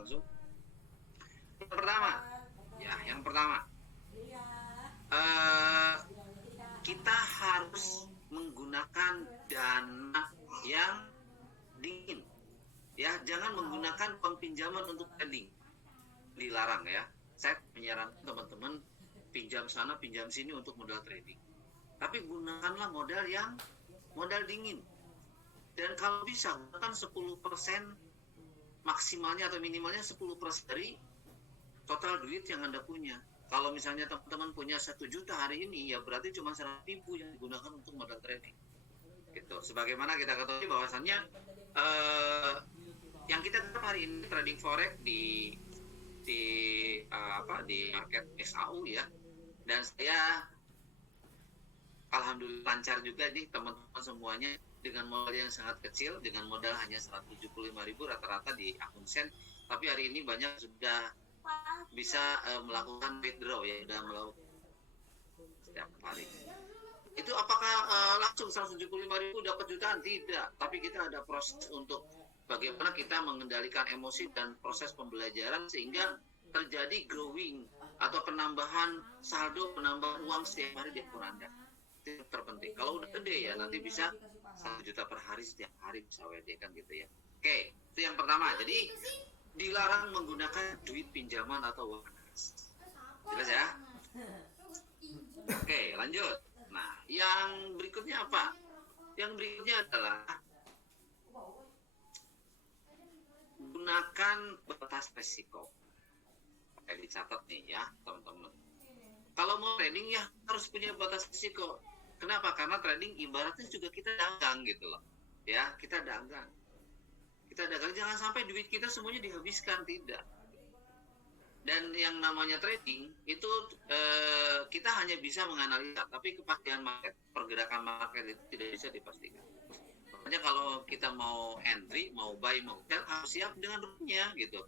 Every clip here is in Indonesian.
langsung. Yang pertama, eh, kita harus menggunakan dana yang dingin. Ya, jangan menggunakan uang pinjaman untuk trading. Dilarang ya. Saya menyarankan teman-teman pinjam sana, pinjam sini untuk modal trading. Tapi gunakanlah modal dingin. Dan kalau bisa gunakan 10% maksimalnya atau minimalnya 10% dari total duit yang Anda punya. Kalau misalnya teman-teman punya 1 juta hari ini, ya berarti cuma 100.000 yang digunakan untuk modal trading. Gitu. Sebagaimana kita ketahui bahwasannya yang kita tetap hari ini trading forex di market SAU ya. Dan saya alhamdulillah lancar juga nih teman-teman semuanya dengan modal yang sangat kecil, dengan modal hanya 175.000 rata-rata di akun Sen. Tapi hari ini banyak sudah bisa melakukan withdraw ya, sudah melakukan setiap hari. Itu apakah langsung 175.000 dapat jutaan? Tidak, tapi kita ada proses untuk bagaimana kita mengendalikan emosi dan proses pembelajaran sehingga terjadi growing atau penambahan saldo, penambahan uang setiap hari di akun Anda. Itu terpenting. Kalau udah gede ya nanti bisa 1 juta per hari, setiap hari bisa WD kan gitu ya. Oke, itu yang pertama. Jadi dilarang menggunakan duit pinjaman atau uang kas. Jelas ya? Oke, lanjut. Nah, yang berikutnya apa? Yang berikutnya adalah gunakan batas risiko. Kayak dicatat nih ya, teman-teman. Kalau mau trading ya harus punya batas risiko. Kenapa? Karena trading ibaratnya juga kita dagang gitu loh. Ya, kita dagang. Jangan sampai duit kita semuanya dihabiskan, tidak. Dan yang namanya trading itu kita hanya bisa menganalisa, tapi kepastian market, pergerakan market itu tidak bisa dipastikan. Makanya kalau kita mau entry, mau buy, mau sell, harus siap dengan ruginya gitu.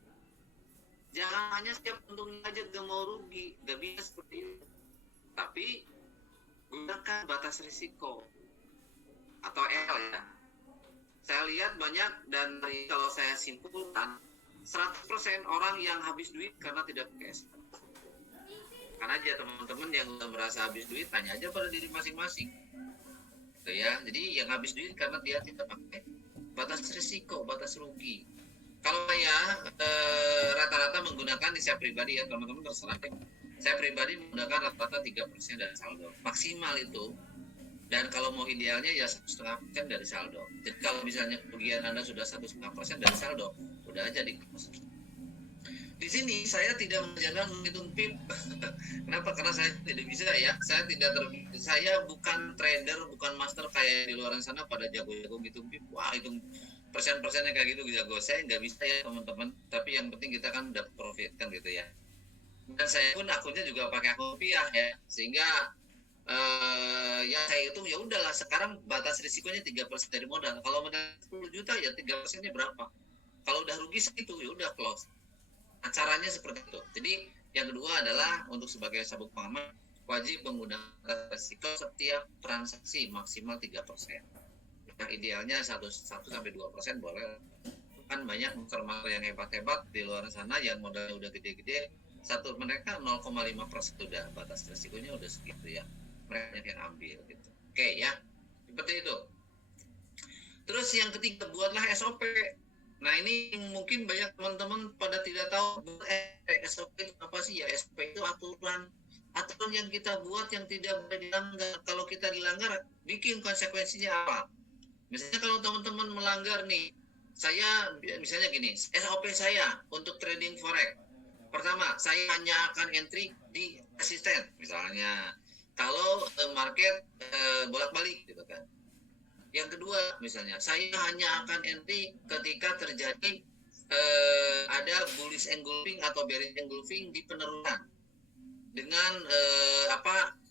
Jangan hanya siap untungnya aja, gak mau rugi, gak bisa seperti itu. Tapi gunakan batas risiko atau L ya. Saya lihat banyak, dan kalau saya simpulkan 100% orang yang habis duit karena tidak pakai SP. Karena aja teman-teman yang merasa habis duit, tanya aja pada diri masing-masing. Gitu ya. Jadi yang habis duit karena dia tidak pakai batas risiko, batas rugi. Kalau saya rata-rata menggunakan di saya pribadi ya, teman-teman terserah deh. Saya pribadi menggunakan rata-rata 3% dari saldo. Maksimal itu. Dan kalau mau idealnya ya 1,5% dari saldo. Jadi kalau misalnya kerugian Anda sudah 1,5% dari saldo, udah aja di close. Di sini saya tidak mengajarkan menghitung PIP. Kenapa? Karena saya tidak bisa ya. Saya bukan trader, bukan master kayak di luar sana pada jago-jago ngitung PIP. Wah, hitung persen-persennya kayak gitu jago. Saya nggak bisa ya teman-teman. Tapi yang penting kita kan dapat profit kan gitu ya. Dan saya pun akunnya juga pakai akun rupiah ya. Sehingga yang saya hitung ya udahlah, sekarang batas risikonya 3% dari modal. Kalau modal 10 juta ya 3%-nya berapa? Kalau udah rugi segitu ya udah close. Nah, caranya seperti itu. Jadi yang kedua adalah untuk sebagai sabuk pengaman wajib menggunakan risiko setiap transaksi maksimal 3%. Yang idealnya 1-2% boleh. Kan banyak marker yang hebat-hebat di luar sana yang modalnya udah gede-gede, mereka 0,5% udah batas risikonya udah segitu ya. Mereka yang ambil gitu. Oke ya, seperti itu. Terus yang ketiga, buatlah SOP. Nah ini mungkin banyak teman-teman pada tidak tahu SOP itu apa sih ya. SOP itu aturan yang kita buat yang tidak boleh dilanggar. Kalau kita dilanggar, bikin konsekuensinya apa? Misalnya kalau teman-teman melanggar nih, saya misalnya gini, SOP saya untuk trading forex. Pertama, saya hanya akan entry di resisten misalnya. Kalau market bolak-balik gitu kan. Yang kedua misalnya, saya hanya akan entry ketika terjadi ada bullish engulfing atau bearish engulfing di penurunan. Dengan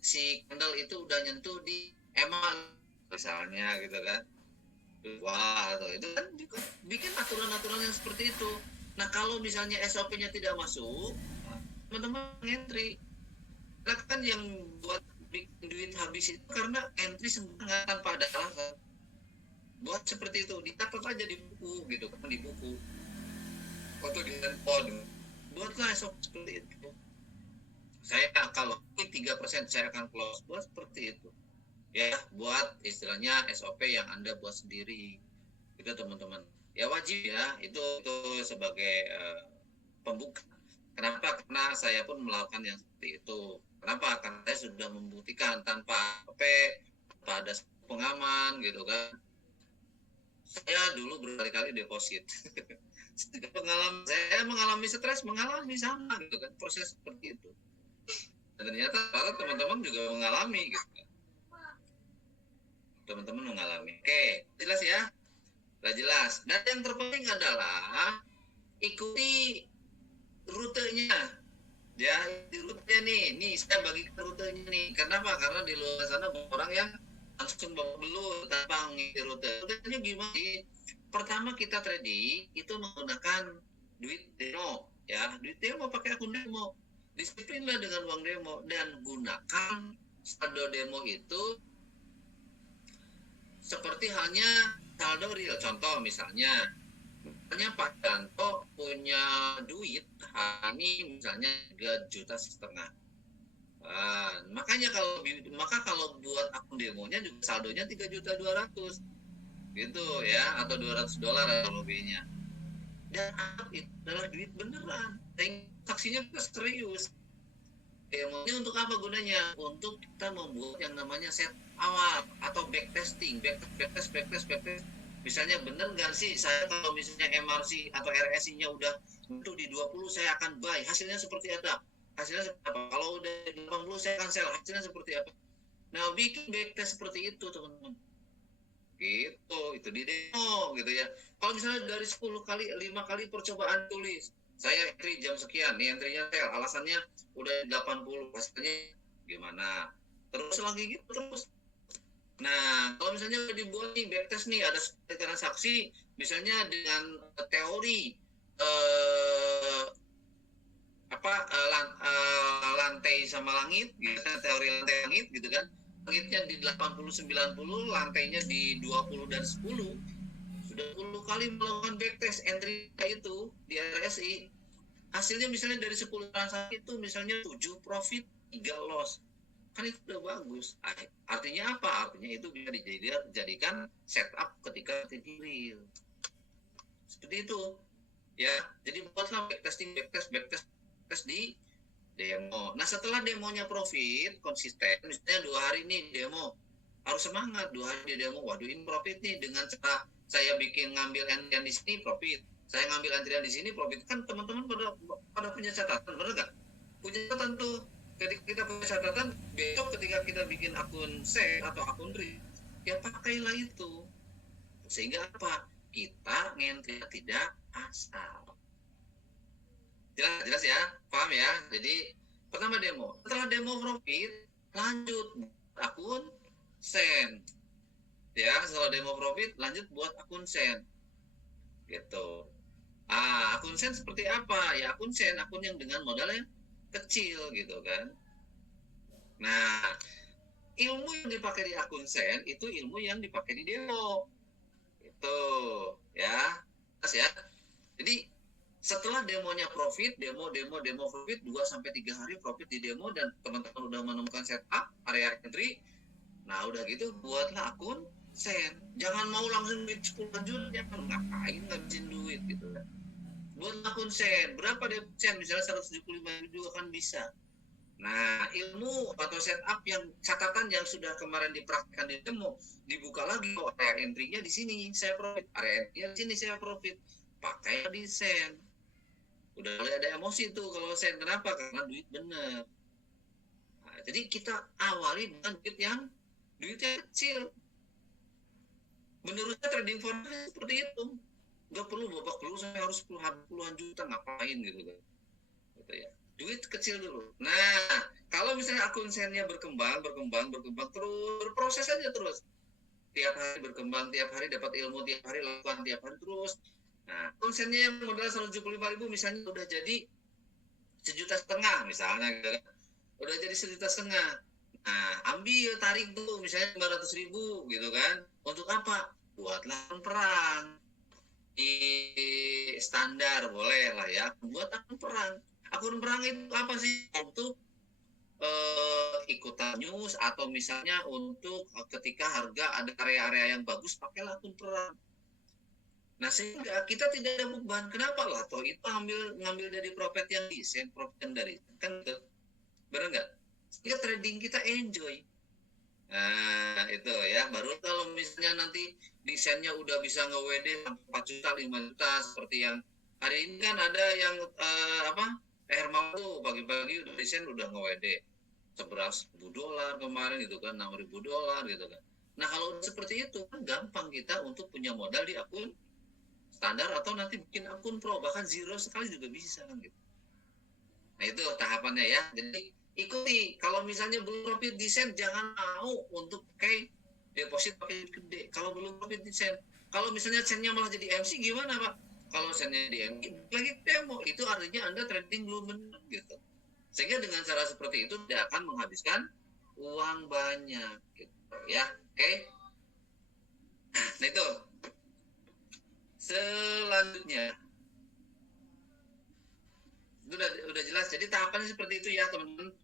si candle itu udah nyentuh di emal misalnya gitu kan. Wah, itu kan bikin aturan-aturan yang seperti itu. Nah, kalau misalnya SOP-nya tidak masuk, teman-teman entry. Nah, kan yang buat bikin duit habis itu karena entry sembarangan tanpa ada alasan. Buat seperti itu, dicatat aja di buku gitu kan, di buku. foto di handphone, buatlah SOP seperti itu. Saya kalau ini 3% saya akan close, buat seperti itu. Ya, buat istilahnya SOP yang Anda buat sendiri. Itu teman-teman. Ya wajib ya, itu sebagai pembuka. Kenapa? Karena saya pun melakukan yang seperti itu. Kenapa? Karena saya sudah membuktikan tanpa SOP, tanpa ada pengaman gitu kan. Saya dulu berkali-kali deposit. Saya mengalami stres, mengalami sama gitu kan, proses seperti itu. Dan ternyata para teman-teman juga mengalami gitu kan. Teman-teman mengalami. Oke, jelas ya? Sudah jelas. Dan yang terpenting adalah ikuti rutenya. Ya, di rutenya nih saya bagi ke rutenya nih. Kenapa? Karena di luar sana orang yang langsung bawa belur tanpa ngisi rute. Rutenya gimana sih? Pertama kita trading itu menggunakan duit demo, ya. Duit demo pakai akun demo. Disiplinlah dengan uang demo dan gunakan saldo demo itu seperti halnya saldo real. Contoh misalnya Pak Danto punya duit ini misalnya 3,5 juta. Makanya kalau buat akun demonya juga saldonya 3.200.000 gitu ya, atau $200 kalau lebihnya. Dan itu adalah duit beneran. Transaksinya kita serius. Demonya untuk apa gunanya? Untuk kita membuat yang namanya set awal atau backtesting, backtest. Misalnya bener nggak sih saya kalau misalnya MRC atau RSI-nya udah untuk di 20 saya akan buy, hasilnya seperti apa? Hasilnya seperti apa? Kalau udah di 80 saya akan sell, hasilnya seperti apa? Nah, bikin backtest seperti itu teman-teman. Gitu, itu di demo gitu ya. Kalau misalnya dari 10 kali, 5 kali percobaan tulis, saya entry jam sekian, nih entry-nya sell, alasannya udah 80, hasilnya gimana? Terus lagi gitu terus. Nah, kalau misalnya udah dibuat nih backtest nih, ada transaksi, misalnya dengan teori lantai sama langit, gitu kan, teori lantai langit gitu kan, langitnya di 80-90, lantainya di 20 dan 10, sudah 10 kali melakukan backtest entry itu di RSI, hasilnya misalnya dari 10 transaksi itu misalnya 7 profit, 3 loss. Kan itu udah bagus. Artinya apa? Artinya itu bisa dijadikan setup ketika real. Seperti itu. Ya, jadi buatlah backtest di demo. Nah, setelah demonya profit, konsisten, misalnya 2 hari nih demo, harus semangat 2 hari di demo. Waduh, ini profit nih dengan cara saya bikin ngambil antrian di sini profit. Saya ngambil antrian di sini profit. Kan teman-teman pada punya catatan, benar nggak? Punya catatan tuh. Ketika kita punya catatan, besok ketika kita bikin akun sell atau akun read, ya pakailah itu. Sehingga apa? Kita ngentri tidak asal. Jelas ya? Paham ya? Jadi pertama demo. Setelah demo profit, lanjut akun send. Ya, setelah demo profit, lanjut buat akun send. Gitu. Akun send seperti apa? Ya akun send, akun yang dengan modal yang kecil gitu kan. Nah, ilmu yang dipakai di akun send itu ilmu yang dipakai di demo. Itu ya. Jelas ya. Jadi setelah demonya profit, demo profit 2 sampai 3 hari profit di demo dan teman-teman udah menemukan setup area entry. Nah, udah gitu buatlah akun send. Jangan mau langsung duit 10 juta, ya ngapain ngabisin duit gitu kan. Buat akun send. Berapa deh send? Misalnya 175.000 juga kan bisa. Nah, ilmu atau setup yang catatan yang sudah kemarin dipraktikkan di demo dibuka lagi. Oh, area entry-nya di sini saya profit, area entry-nya di sini saya profit. Pakai di send. Udah mulai ada emosi tuh kalau send. Kenapa? Karena duit bener. Nah, jadi kita awali dengan duitnya kecil. Menurut saya trading forex seperti itu. Nggak perlu babak belur sampai harus puluhan juta, ngapain gitu kan. Gitu ya. Duit kecil dulu. Nah, kalau misalnya akun sendnya berkembang terus, berproses aja terus. Tiap hari berkembang, tiap hari dapat ilmu, tiap hari lakukan, tiap hari terus. Nah, akun sendnya yang modal 175.000 misalnya udah jadi 1,5 juta misalnya gitu kan. Udah jadi 1,5 juta. Nah, ambil tarik tuh misalnya 500.000 gitu kan. Untuk apa? Buatlah perang. di standar boleh lah ya. Buat akun perang. Akun perang itu apa sih? Untuk ikutan news atau misalnya untuk ketika harga ada area-area yang bagus pakailah akun perang. Nah sehingga kita tidak ada beban. Kenapa lah? Toh itu ngambil dari profit yang desain, profit yang dari kan gitu. Benar nggak? Sehingga trading kita enjoy. Nah itu ya. Baru kalau misalnya nanti desainnya udah bisa nge-WD sampai 4 juta, 5 juta seperti yang hari ini kan ada yang Hermawan tuh pagi-pagi desain udah nge-WD $11.000 kemarin gitu kan, $6.000 gitu kan. Nah kalau seperti itu kan gampang kita untuk punya modal di akun standar atau nanti bikin akun pro, bahkan zero sekali juga bisa kan gitu. Nah itu tahapannya ya. Jadi ikuti. Kalau misalnya belum profit desain jangan mau untuk pakai deposit pakai gede. Kalau belum profit desain, kalau misalnya sennya malah jadi MC gimana Pak? Kalau sennya di MC lagi demo, itu artinya Anda trading belum benar gitu. Sehingga dengan cara seperti itu tidak akan menghabiskan uang banyak gitu ya. Oke. Nah itu. Selanjutnya itu udah jelas. Jadi tahapannya seperti itu ya teman-teman.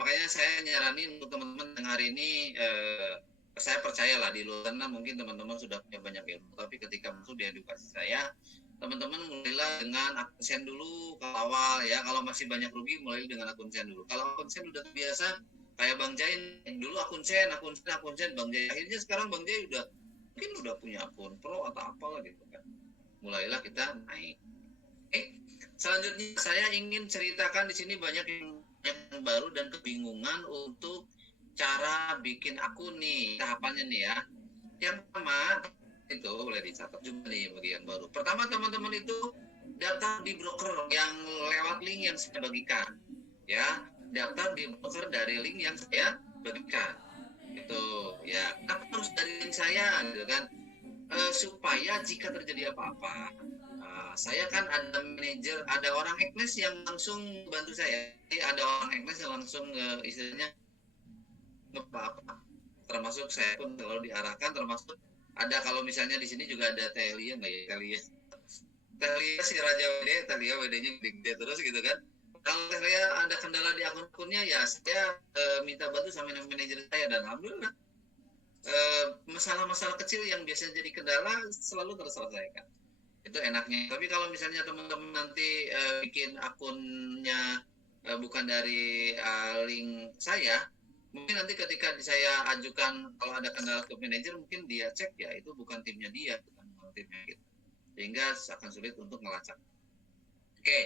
Makanya saya nyaranin untuk teman-teman yang hari ini saya percaya lah di luar sana mungkin teman-teman sudah punya banyak ilmu, tapi ketika masuk di edukasi saya, teman-teman mulailah dengan akun sen dulu ke awal ya. Kalau masih banyak rugi mulai dengan akun sen dulu. Kalau akun sen udah biasa kayak Bang Jain dulu akun sen Bang Jain. Akhirnya sekarang Bang Jain mungkin udah punya akun pro atau apalah gitu kan. Mulailah kita naik. Selanjutnya saya ingin ceritakan di sini banyak yang baru dan kebingungan untuk cara bikin akun nih, tahapannya nih ya. Yang pertama itu boleh dicatat juga nih bagi yang baru. Pertama teman-teman itu daftar di broker yang lewat link yang saya bagikan, ya. Daftar di broker dari link yang saya bagikan, itu ya. Tapi harus dari link saya, gitu kan, supaya jika terjadi apa-apa. Saya kan ada manajer, ada orang Agnes yang langsung bantu saya. Jadi ada orang Agnes yang langsung istilahnya apa, termasuk saya pun selalu diarahkan, termasuk ada kalau misalnya di sini juga ada Telia nggak ya, Telia si Raja WD, Telia WD-nya gede terus gitu kan. Kalau saya ada kendala di akun-akunnya ya saya minta bantu sama manajer saya, dan alhamdulillah masalah-masalah kecil yang biasanya jadi kendala selalu terselesaikan. Itu enaknya. Tapi kalau misalnya teman-teman nanti bikin akunnya bukan dari link saya, mungkin nanti ketika saya ajukan kalau ada kendala ke manajer, mungkin dia cek ya itu bukan timnya dia, bukan timnya gitu. Sehingga akan sulit untuk ngelacak. Oke,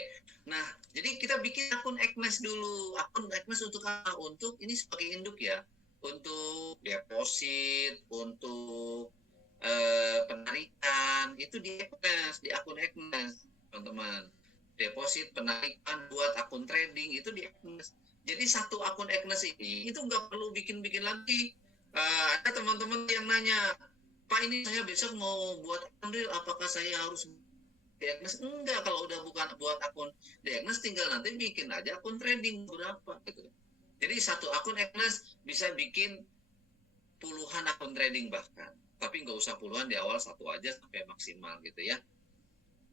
nah jadi kita bikin akun Agnes dulu. Akun Agnes untuk apa? Untuk ini sebagai induk ya, untuk deposit, untuk penarikan itu di Agnes, di akun Agnes teman-teman. Deposit, penarikan buat akun trading itu di Agnes. Jadi satu akun Agnes ini itu nggak perlu bikin-bikin lagi. Ada teman-teman yang nanya, Pak ini saya besok mau buat akun real, apakah saya harus di Agnes? Enggak, kalau udah bukan buat akun di Agnes tinggal nanti bikin aja akun trading berapa gitu. Jadi satu akun Agnes bisa bikin puluhan akun trading bahkan. Tapi nggak usah puluhan, di awal satu aja sampai maksimal gitu ya.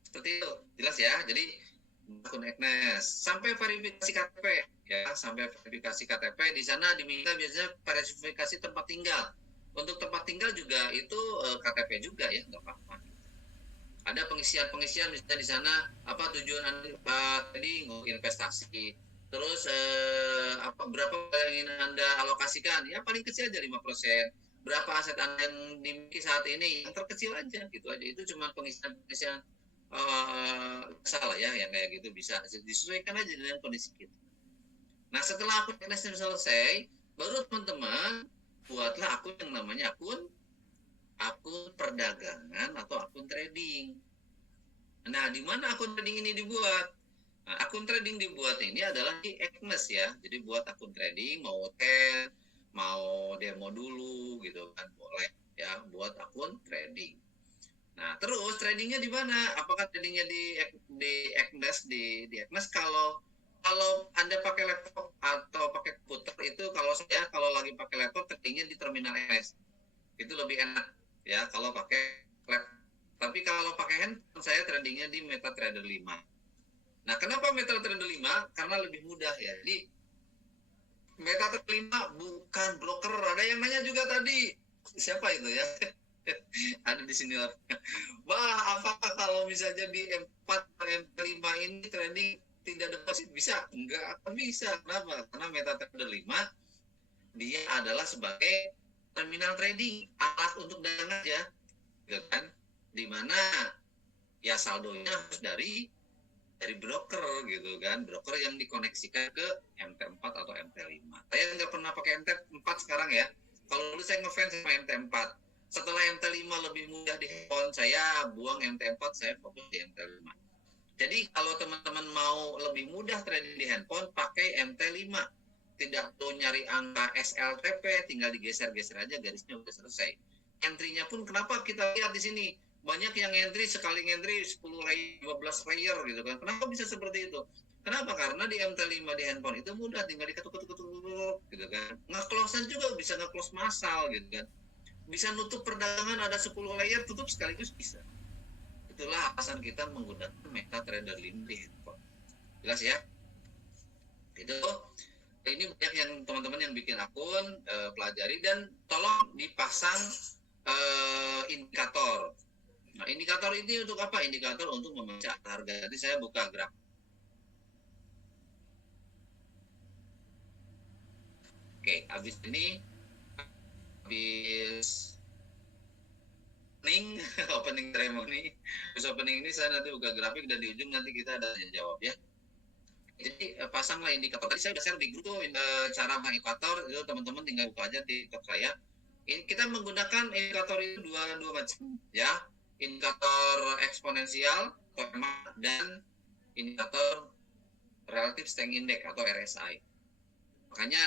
Seperti itu, jelas ya. Jadi akun Agnes sampai verifikasi KTP ya, sampai verifikasi KTP di sana diminta biasanya verifikasi tempat tinggal. Untuk tempat tinggal juga itu KTP juga ya, nggak apa-apa. Ada pengisian misalnya di sana apa tujuan tadi investasi, terus berapa yang ingin Anda alokasikan, ya paling kecil aja 5%. Berapa aset Anda yang dimiliki saat ini, yang terkecil aja gitu aja. Itu cuma pengisian salah ya, yang kayak gitu bisa disesuaikan aja dengan kondisi kita. Nah setelah akun Agnes selesai, baru teman-teman buatlah akun yang namanya akun perdagangan atau akun trading. Nah di mana akun trading ini dibuat? Nah, akun trading dibuat ini adalah di Agnes ya. Jadi buat akun trading, mau test, mau demo dulu gitu kan, boleh ya buat akun trading. Nah terus tradingnya di mana? Apakah tradingnya di Agnes? Di Agnes kalau Anda pakai laptop atau pakai komputer itu, kalau lagi pakai laptop tradingnya di terminal Agnes itu lebih enak ya kalau pakai laptop. Tapi kalau pakai handphone saya tradingnya di MetaTrader 5. Nah, kenapa MetaTrader 5? Karena lebih mudah ya. Jadi MetaTrader 5 bukan broker. Ada yang nanya juga tadi, siapa itu ya? Ada di sini. Bah, apakah kalau misalnya di M4 M5 ini trading tidak deposit bisa? Enggak akan bisa. Kenapa? Karena MetaTrader 5 dia adalah sebagai terminal trading, alat untuk dagang aja, gitu kan? Dimana ya saldonya harus dari broker gitu kan, broker yang dikoneksikan ke MT4 atau MT5. Saya nggak pernah pakai MT4 sekarang ya. Kalau dulu saya ngefans sama MT4. Setelah MT5 lebih mudah di handphone, saya buang MT4, saya fokus di MT5. Jadi kalau teman-teman mau lebih mudah trading di handphone, pakai MT5. Tidak perlu nyari angka SLTP, tinggal digeser-geser aja, garisnya udah selesai. Entry-nya pun kenapa kita lihat di sini? Banyak yang entry, sekali entry 10 layer, 12 layer gitu kan. Kenapa bisa seperti itu? Kenapa? Karena di MT5 di handphone itu mudah, tinggal diketuk-ketuk gitu kan. Nge-close-an juga bisa nge-close massal gitu kan. Bisa nutup perdagangan ada 10 layer, tutup sekaligus bisa. Itulah alasan kita menggunakan MetaTrader 5 di handphone. Jelas ya? Itu ini banyak yang teman-teman yang bikin akun pelajari, dan tolong dipasang indikator. Nah, indikator ini untuk apa? Indikator untuk membaca harga. Jadi saya buka graf. Oke, habis ini habis opening opening ceremony, habis opening ini saya nanti buka grafik dan di ujung nanti kita ada jawab ya. Jadi pasanglah indikator. Tadi saya udah share di grup tuh cara mengindikator, itu teman-teman tinggal buka aja di top saya. Ini kita menggunakan indikator itu dua macam ya, indikator eksponensial dan indikator relative strength index atau RSI. Makanya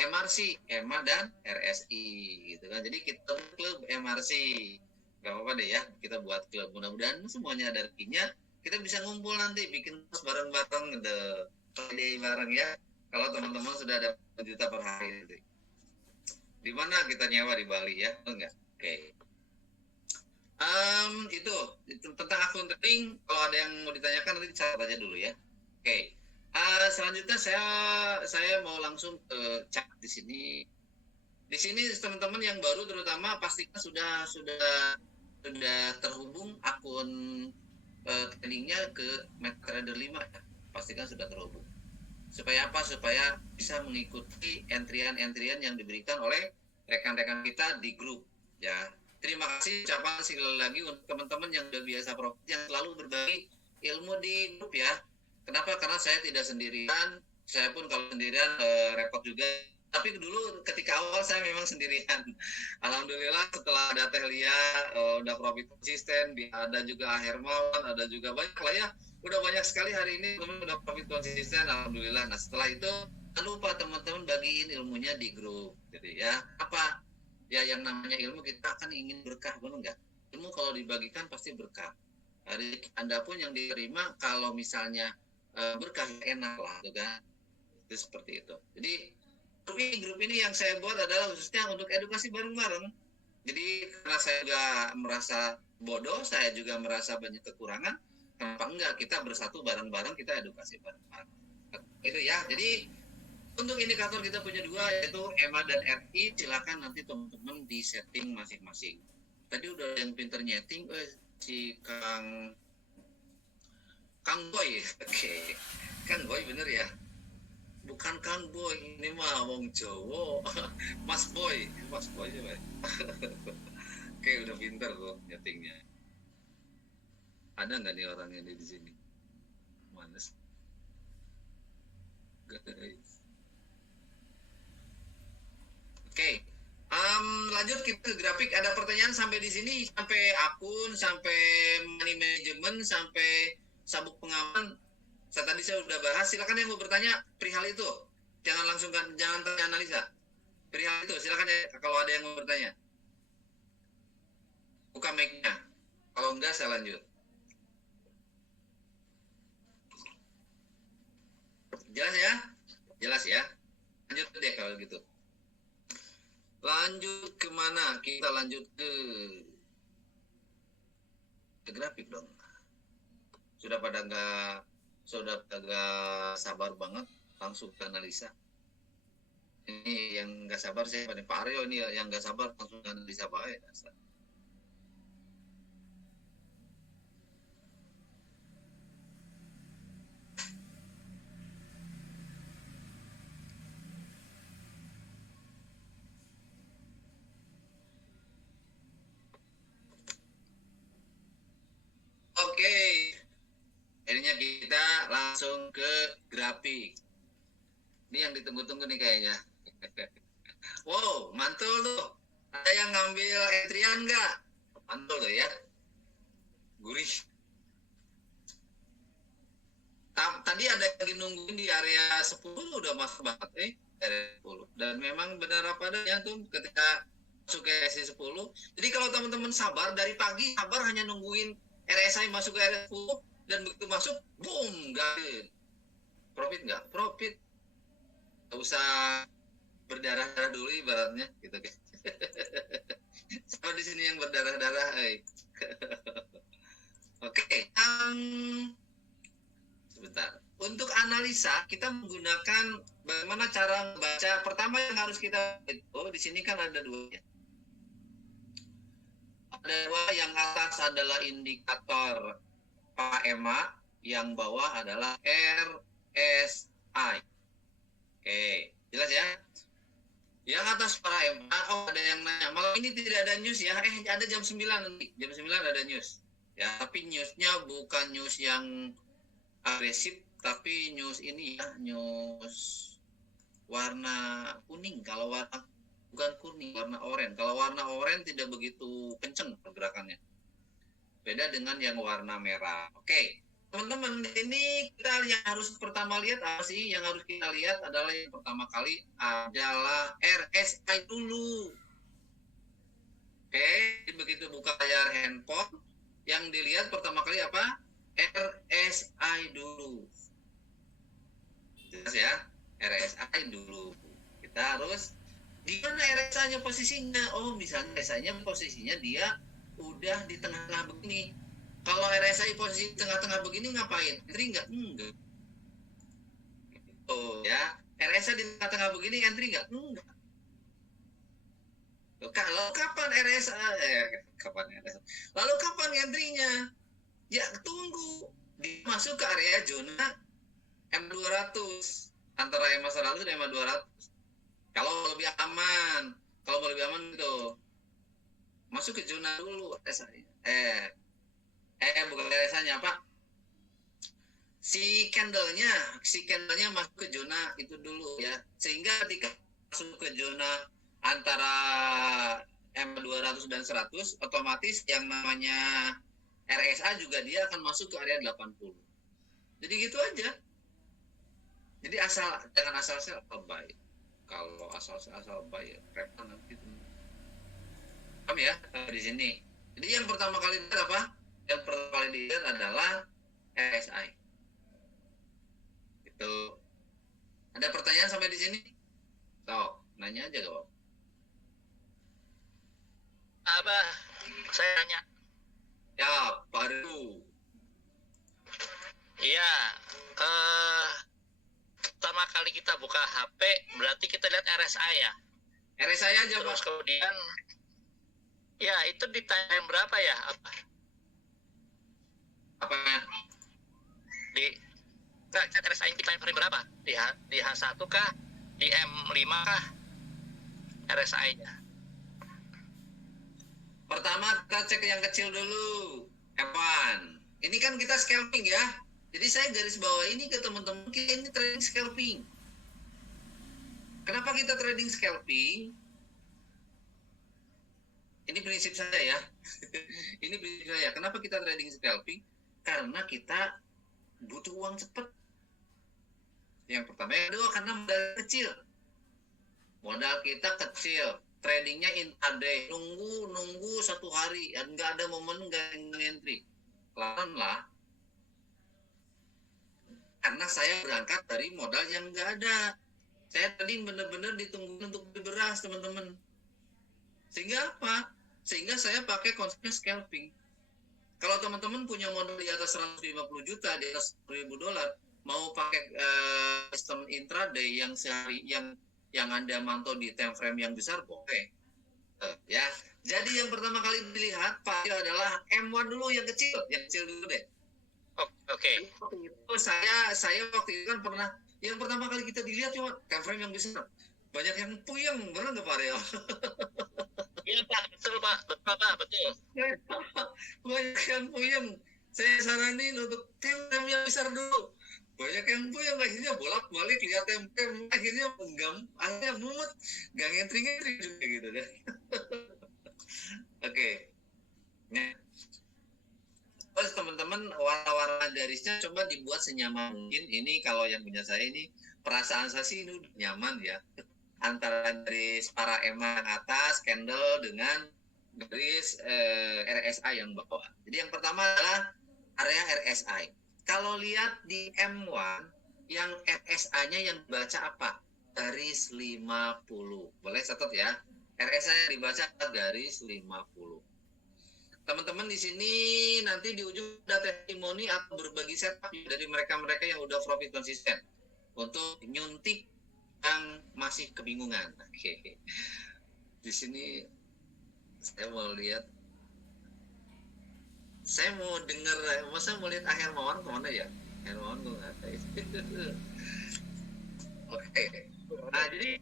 MRC, EMA dan RSI gitu kan. Jadi kita klub MRC, gak apa-apa deh ya, kita buat klub. Mudah-mudahan semuanya ada rezekinya, kita bisa ngumpul nanti bikin bareng-bareng the Friday bareng ya. Kalau teman-teman sudah ada 1 juta per hari nanti. Di mana kita nyewa di Bali ya? Enggak. Oke. Itu tentang akun trading. Kalau ada yang mau ditanyakan nanti catat aja dulu ya. Oke. Selanjutnya saya mau langsung ke chat di sini. Di sini teman-teman yang baru terutama pastikan sudah terhubung akun tradingnya ke MetaTrader 5 ya. Pastikan sudah terhubung. Supaya apa? Supaya bisa mengikuti entrian-entrian yang diberikan oleh rekan-rekan kita di grup ya. Terima kasih ucapan sekali lagi untuk teman-teman yang sudah biasa profit, yang selalu berbagi ilmu di grup ya. Kenapa? Karena saya tidak sendirian. Saya pun kalau sendirian repot juga. Tapi dulu ketika awal saya memang sendirian. Alhamdulillah setelah ada Teh Lia, udah profit konsisten, ada juga Hermawan, ada juga banyak lah ya. Udah banyak sekali hari ini teman udah profit konsisten, alhamdulillah. Nah setelah itu jangan lupa teman-teman bagiin ilmunya di grup. Jadi ya apa? Ya yang namanya ilmu kita akan ingin berkah, benar nggak? Ilmu kalau dibagikan pasti berkah. Hari Anda pun yang diterima kalau misalnya berkah enak lah, gitu kan? Itu seperti itu. Jadi grup ini yang saya buat adalah khususnya untuk edukasi bareng-bareng. Jadi karena saya juga merasa bodoh, saya juga merasa banyak kekurangan. Kenapa enggak kita bersatu bareng-bareng, kita edukasi bareng-bareng. Itu ya. Jadi untuk indikator kita punya dua, yaitu EMA dan RI. Silakan nanti teman-teman di setting masing-masing. Tadi udah yang pinter nyeting, si Kang Boy. Oke. Kang Boy bener ya? Bukan Kang Boy, ini mah wong Jawa. Mas Boy coba. Oke, udah pinter tuh nyetingnya. Ada nggak nih orang yang di sini? Mana sih? Guys. Oke. Lanjut kita ke grafik. Ada pertanyaan sampai di sini, sampai akun, sampai money management, sampai sabuk pengaman. Tadi saya udah bahas. Silakan yang mau bertanya perihal itu. Jangan tanya analisa. Perihal itu silakan ya kalau ada yang mau bertanya. Buka mic-nya. Kalau enggak saya lanjut. Jelas ya? Jelas ya? Lanjut deh kalau gitu. Lanjut kemana? Kita lanjut ke grafik dong. Sudah pada nggak sabar banget langsung ke analisa. Ini yang nggak sabar sih pada Pak Aryo ini yang nggak sabar langsung ke analisa baik. Oke, akhirnya kita langsung ke grafik. Ini yang ditunggu-tunggu nih kayaknya. Wow, mantul tuh. Ada yang ngambil entrian nggak? Mantul tuh ya. Gurih. Tadi ada yang nungguin di area 10 udah masuk banget area 10. Dan memang benar apa adanya tuh ketika masuk ke area 10. Jadi kalau teman-teman sabar dari pagi sabar hanya nungguin RSI masuk ke area 10 dan begitu masuk boom gagal. Profit nggak? Profit. Nggak usah berdarah-darah dulu ibaratnya gitu kan. Sama di sini yang berdarah-darah. Oke, sebentar. Untuk analisa kita menggunakan bagaimana cara membaca. Pertama yang harus kita di sini kan ada dua ya. Ada dua, yang atas adalah indikator PAMA, yang bawah adalah RSI. Oke, jelas ya? Yang atas PAMA, ada yang nanya, malam ini tidak ada news ya? Ada jam 9 nanti. Jam 9 ada news. Ya, tapi newsnya bukan news yang agresif, tapi news ini ya, news warna kuning. Kalau warna bukan kuning, warna oranye. Kalau warna oranye tidak begitu kenceng pergerakannya. Beda dengan yang warna merah. Oke, teman-teman, ini kita yang harus pertama lihat apa sih? Yang harus kita lihat adalah yang pertama kali adalah RSI dulu. Oke, begitu buka layar handphone, yang dilihat pertama kali apa? RSI dulu. Jelas ya? RSI dulu. Kita harus di mana RSI-nya posisinya? Oh, misalnya RSI-nya posisinya dia udah di tengah-tengah begini. Kalau RSI posisi tengah-tengah begini ngapain? Entry nggak? Enggak. Oh ya, RSI di tengah-tengah begini entry nggak? Enggak. Kalau kapan RSI? Kapan RSI? Lalu kapan entry-nya? Ya tunggu dia masuk ke area zona M200, antara EMA 100 dan EMA 200. Kalau lebih aman itu masuk ke zona dulu RSI. Bukan RSI-nya apa? Si candlenya masuk ke zona itu dulu ya. Sehingga ketika masuk ke zona antara M200 dan 100, otomatis yang namanya RSA juga dia akan masuk ke area 80. Jadi gitu aja. Jadi jangan asal baik. Kalau asal baik, repot nanti. Paham ya di sini. Jadi yang pertama kali dilihat apa? Yang pertama kali dilihat adalah RSI. Itu. Ada pertanyaan sampai di sini? Nanya aja gak, Bob? Abah, saya tanya. Ya, baru. Iya, pertama kali kita buka HP, berarti kita lihat RSI ya. RSI aja, Terus Pak. kemudian, ya itu di time berapa ya? Apanya? Nggak, RSI di time frame berapa? Di H1 kah? Di M5 kah? RSI-nya. Pertama kita cek yang kecil dulu, F1. Ini kan kita scalping ya. Jadi saya garis bawah ini ke teman-teman, kita ini trading scalping. Kenapa kita trading scalping? Ini prinsip saya ya. Ini prinsip saya. Kenapa kita trading scalping? Karena kita butuh uang cepat. Yang pertama. Yang kedua, karena modal kecil. Modal kita kecil. Tradingnya intraday, nunggu 1 hari, nggak ada momen nggak entry, pelan lah. Karena saya berangkat dari modal yang nggak ada. Saya tadi benar-benar ditunggu untuk beli beras, teman-teman. Sehingga apa? Sehingga saya pakai konsepnya scalping. Kalau teman-teman punya modal di atas 150 juta, di atas $1.000, mau pakai sistem intraday yang sehari yang Anda mantau di time frame yang besar, boleh. Ya. Jadi yang pertama kali dilihat Pak adalah M1 dulu yang kecil dulu deh. Oke. Itu saya waktu itu kan pernah, yang pertama kali kita dilihat cuma time frame yang besar. Banyak yang puyeng, benar nggak Pak Reo? Iya Pak, betul Pak, betul. Banyak yang puyeng. Saya saranin untuk time yang besar dulu. Banyak yang puyeng, akhirnya bolak-balik lihat time, akhirnya akhirnya mumet, nggak ngentri-ngentri juga gitu deh. Oke. Nah, terus teman-teman warna-warna garisnya coba dibuat senyaman mungkin. Ini kalau yang punya saya ini, perasaan saya sih ini udah nyaman ya. Antara garis para EMA yang atas, candle dengan garis RSI yang bawah. Jadi yang pertama adalah area RSI. Kalau lihat di M1, yang RSI-nya yang dibaca apa? Garis 50. Boleh catat ya. RSI yang dibaca garis 50. Teman-teman di sini nanti di ujung ada testimoni atau berbagi setup dari mereka-mereka yang udah profit konsisten untuk nyuntik yang masih kebingungan. Oke. Di sini saya mau lihat, saya mau dengar, masa mau lihat Hermawan kemana ya? Hermawan gue nggak tahu. Oke. Nah jadi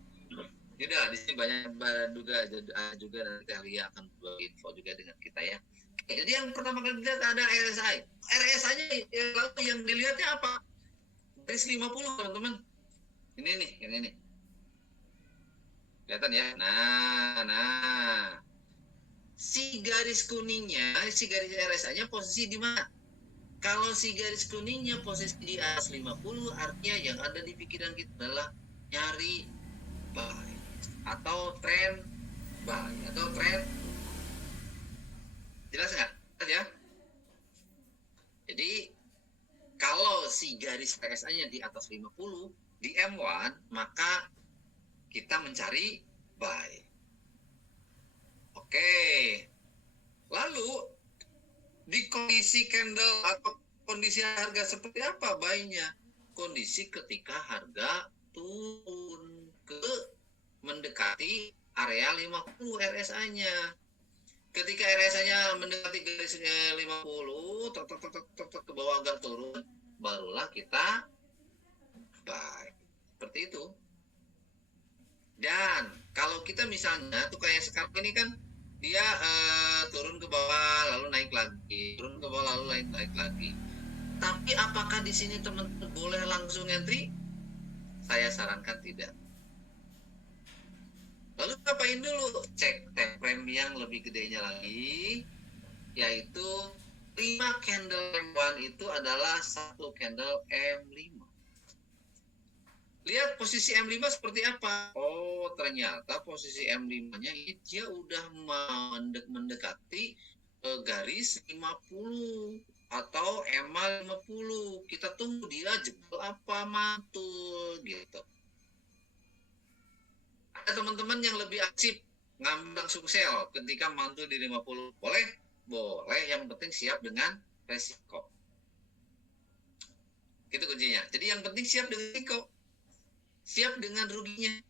udah di sini banyak juga nanti Alia akan berbagi info juga dengan kita ya. Oke, jadi yang pertama kali dilihat ada RSI. RSI-nya lalu yang dilihatnya apa? Garis 50 teman-teman. Ini nih. Kelihatan ya? Nah. Si garis kuningnya, si garis RSI-nya posisi di mana? Kalau si garis kuningnya posisi di atas 50, artinya yang ada di pikiran kita adalah nyari buy atau trend buy atau trend. Jelas nggak? Ya. Jadi kalau si garis RSI-nya di atas 50 di M1, maka kita mencari buy. Oke. Lalu di kondisi candle atau kondisi harga seperti apa buy-nya? Kondisi ketika harga turun ke mendekati area 50 RSI-nya. Ketika RSI-nya mendekati garis 50, ke bawah agak turun, barulah kita buy. Seperti itu. Dan kalau kita misalnya tuh kayak sekarang ini kan dia turun ke bawah lalu naik lagi, turun ke bawah lalu naik lagi. Tapi apakah di sini teman-teman boleh langsung entry? Saya sarankan tidak. Lalu ngapain dulu? Cek time frame yang lebih gedenya lagi, yaitu 5 candle M1 itu adalah satu candle M5. Lihat posisi M5 seperti apa. Oh, ternyata posisi M5-nya dia udah mendekati garis 50 atau EMA 50. Kita tunggu dia jebol apa mantul gitu. Ada teman-teman yang lebih aktif ngambil langsung sell ketika mantul di 50. Boleh, yang penting siap dengan resiko. Itu kuncinya. Jadi yang penting siap dengan resiko. Siap dengan ruginya.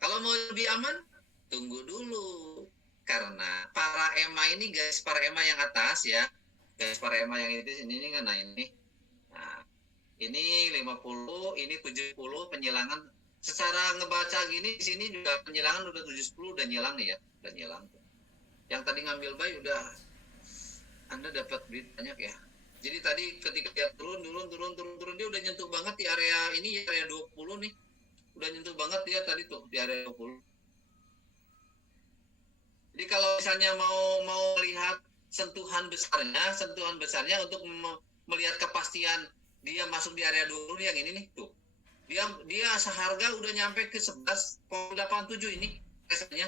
Kalau mau lebih aman, tunggu dulu. Karena para EMA ini, guys, para EMA yang atas ya. Guys, para EMA yang itu ini kan, nah ini. Nah, ini 50, ini 70 penyilangan. Secara ngebaca gini, di sini juga penyilangan udah 70 udah nyilang nih ya. Udah nyilang. Yang tadi ngambil buy udah, Anda dapat duit banyak ya. Jadi tadi ketika dia turun, dia udah nyentuh banget di area ini, area 20 nih. Udah nyentuh banget dia tadi tuh di area 20. Jadi kalau misalnya mau lihat sentuhan besarnya untuk melihat kepastian dia masuk di area 20 yang ini nih tuh. Dia seharga udah nyampe ke 11,87 ini biasanya.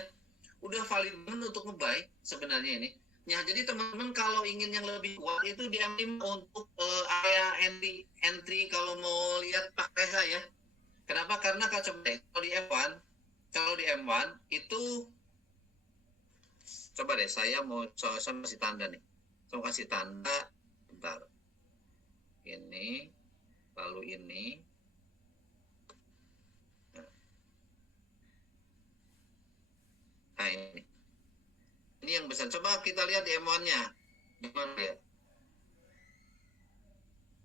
Udah valid banget untuk nge-buy sebenarnya ini. Ya, jadi teman-teman kalau ingin yang lebih kuat itu di M5 untuk area entry kalau mau lihat Pak Reza ya. Kenapa? Karena kalau di M1 itu coba deh saya mau kasih tanda nih. Saya kasih tanda, bentar. Ini, lalu ini. Nah ini. Ini yang besar. Coba kita lihat di M1-nya. Gimana ya?